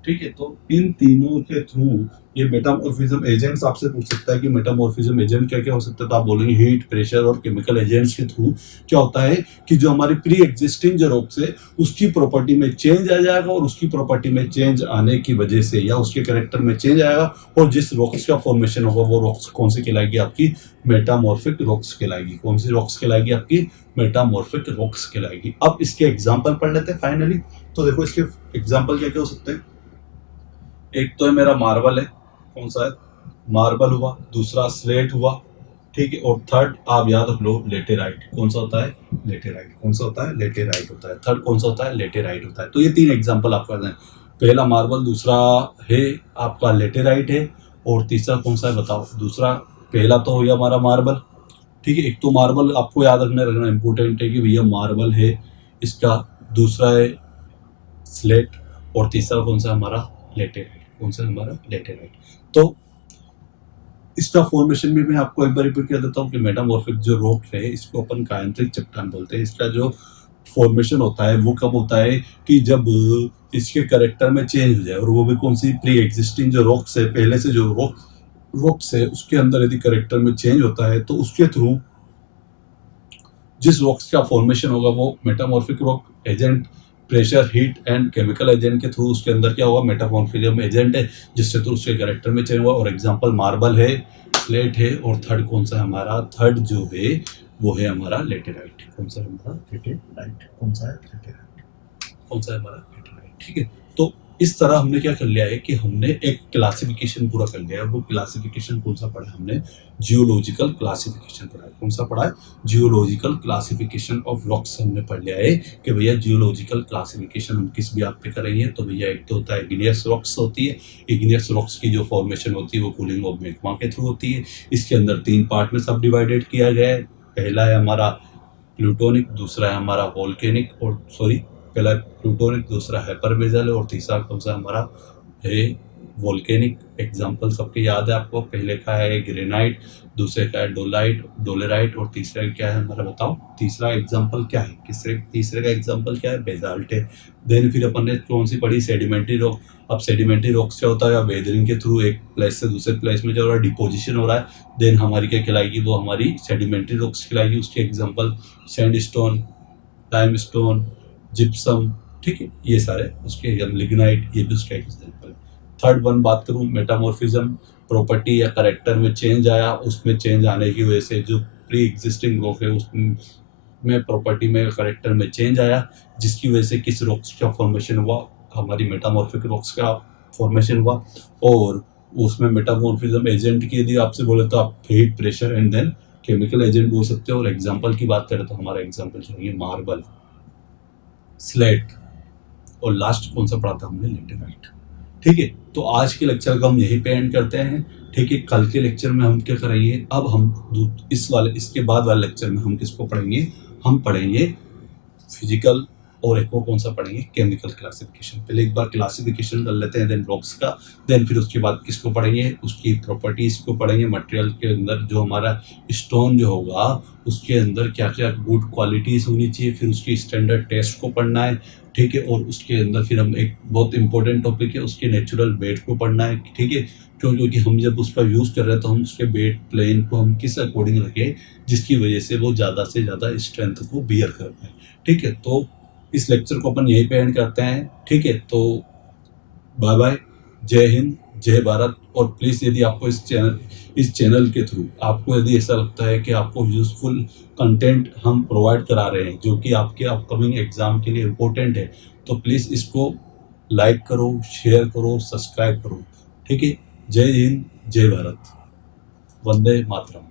ठीक है, तो इन तीनों के थ्रू ये मेटामॉर्फिज्म एजेंट्स आपसे पूछ सकता है कि मेटामॉर्फिज्म एजेंट क्या क्या हो सकता है, तो आप बोलेंगे हीट, प्रेशर और केमिकल एजेंट्स के थ्रू क्या होता है कि जो हमारी प्री एग्जिस्टिंग जो रॉक्स है उसकी प्रॉपर्टी में चेंज आ जाएगा, और उसकी प्रॉपर्टी में चेंज आने की वजह से या उसके कैरेक्टर में चेंज आएगा, और जिस रॉक्स का फॉर्मेशन होगा वो रॉक्स कौन सी कहलाएगी, आपकी मेटामॉर्फिक रॉक्स कहलाएगी। कौन सी रॉक्स कहलाएगी? आपकी मेटामॉर्फिक रॉक्स कहलाएगी। अब इसके एग्जाम्पल पढ़ लेते हैं फाइनली। तो देखो इसके एग्जाम्पल क्या क्या हो सकते हैं। एक तो है मेरा मार्बल है, कौन सा है, मार्बल हुआ, दूसरा स्लेट हुआ, ठीक है, और थर्ड आप याद रख लो लेटेराइट। कौन सा होता है? लेटेराइट। कौन सा होता है? लेटेराइट होता है। थर्ड कौन सा होता है? लेटेराइट होता है। तो ये तीन एग्जांपल आप कर दें, पहला मार्बल, दूसरा है आपका लेटेराइट है, और तीसरा कौन सा है बताओ? दूसरा, पहला तो हो गया हमारा मार्बल, ठीक है, एक तो मार्बल आपको याद रखना इंपॉर्टेंट है कि भैया मार्बल है इसका, दूसरा है स्लेट, और तीसरा कौन सा हमारा? लेटेराइट। कौन सा हमारा? लेटेराइट। तो इसका फॉर्मेशन भी मैं आपको एक बार रिपीट कर देता हूँ कि मेटामॉर्फिक जो रॉक है इसको अपन कायांत्रिक चट्टान बोलते हैं। इसका जो फॉर्मेशन होता है वो कब होता है कि जब इसके कैरेक्टर में चेंज हो जाए, और वो भी कौन सी? प्री एग्जिस्टिंग जो रॉक्स है, पहले से जो रॉक्स है उसके अंदर यदि कैरेक्टर में चेंज होता है तो उसके थ्रू जिस रॉक्स का फॉर्मेशन होगा वो metamorphic rock agent, pressure, heat and chemical agent के थ्रू उसके अंदर क्या होगा? मेटामॉर्फिज्म एजेंट है, जिससे तो उसके कैरेक्टर में चेंज हुआ। और एग्जांपल मार्बल है, स्लेट है, और थर्ड कौन सा है हमारा? थर्ड जो है वो है हमारा लेटेराइट। कौन सा है हमारा? लेटेराइट। कौन सा है? लेटेराइट। कौन सा है हमारा? लेटेराइट। ठीक है, तो इस तरह हमने क्या कर लिया है कि हमने एक क्लासिफिकेशन पूरा कर लिया है। वो क्लासिफिकेशन कौन सा पढ़ा हमने? जियोलॉजिकल क्लासिफिकेशन पढ़ा है। कौन सा पढ़ा है? जियोलॉजिकल क्लासिफिकेशन ऑफ रॉक्स हमने पढ़ लिया है कि भैया जियोलॉजिकल क्लासिफिकेशन हम किस भी आप पे करेंगे, तो भैया एक तो होता है इग्नियस रॉक्स होती है। इग्नियस रॉक्स की जो फॉर्मेशन होती है वो कूलिंग ऑफ मैग्मा के थ्रू होती है। इसके अंदर तीन पार्ट में सब डिवाइडेड किया गया है। पहला है हमारा प्लूटोनिक, दूसरा है हमारा वोल्केनिक, और पहला प्लूटोनिक, दूसरा हाइपरमेजल, और तीसरा कौन सा हमारा है? वोल्केनिक। एग्जाम्पल सबके याद है आपको, पहले का है ग्रेनाइट, दूसरे का है डोलेराइट, और तीसरा क्या है हमारा बताओ? तीसरा एग्जाम्पल क्या है? तीसरे का एग्जाम्पल क्या है? बेसाल्ट है। देन फिर अपन ने कौन सी पढ़ी? Sedimentary rock. अब सेडिमेंट्री रॉक्स क्या होता है? वेदरिंग के थ्रू एक प्लेस से दूसरे प्लेस में जो हो रहा है डिपोजिशन हो रहा है, देन हमारी क्या कहलाएगी? वो हमारी सेडिमेंट्री रॉक्स कहलाएगी। उसके एग्जाम्पल सैंडस्टोन, लाइमस्टोन, जिप्सम, ठीक है, ये सारे उसके लिग्नाइट, ये भी उसका एग्जाम्पल है। थर्ड वन बात करूं, मेटामॉर्फिज्म, प्रॉपर्टी या करेक्टर में चेंज आया, उसमें चेंज आने की वजह से जो प्री एग्जिस्टिंग रॉक है उसमें प्रॉपर्टी में करेक्टर में चेंज आया, जिसकी वजह से किस रॉक्स का फॉर्मेशन हुआ? हमारी मेटामॉर्फिक रॉक्स का फॉर्मेशन हुआ। और उसमें मेटामॉर्फिज्म एजेंट की यदि आपसे बोले तो आप heat, pressure and then chemical agent बोल सकते हो। और एग्जाम्पल की बात करें तो हमारा एग्जाम्पल चाहिए मार्बल, स्लेट, और लास्ट कौन सा पढ़ा था हमने? लेटेराइट। ठीक है, तो आज के लेक्चर को हम यहीं पे एंड करते हैं। ठीक है, कल के लेक्चर में हम क्या करेंगे? अब हम इसके बाद वाले लेक्चर में हम किसको पढ़ेंगे? हम पढ़ेंगे फिजिकल, और एक और कौन सा पढ़ेंगे? Chemical classification. पहले एक बार क्लासिफिकेशन कर लेते हैं, देन रॉक्स का, देन फिर उसके बाद किसको पढ़ेंगे? उसकी प्रॉपर्टीज को पढ़ेंगे। मटेरियल के अंदर जो हमारा स्टोन जो होगा उसके अंदर क्या क्या गुड क्वालिटीज होनी चाहिए, फिर उसकी स्टैंडर्ड टेस्ट को पढ़ना है। ठीक है, और उसके अंदर फिर हम एक बहुत इंपॉर्टेंट टॉपिक है उसके नेचुरल वेट को पढ़ना है। ठीक है, क्योंकि हम जब उसका यूज़ कर रहे हैं तो हम उसके वेट प्लेन को हम किस अकॉर्डिंग रखें जिसकी वजह से वो ज़्यादा से ज़्यादा स्ट्रेंथ को बियर कर पाए। ठीक है, तो इस लेक्चर को अपन यहीं पे एंड करते हैं। ठीक है, तो बाय बाय, जय हिंद, जय भारत। और प्लीज़ यदि आपको इस चैनल के थ्रू आपको यदि ऐसा लगता है कि आपको यूज़फुल कंटेंट हम प्रोवाइड करा रहे हैं जो कि आपके अपकमिंग एग्ज़ाम के लिए इम्पोर्टेंट है, तो प्लीज़ इसको लाइक करो, शेयर करो, सब्सक्राइब करो। ठीक है, जय हिंद, जय भारत, वंदे मातरम।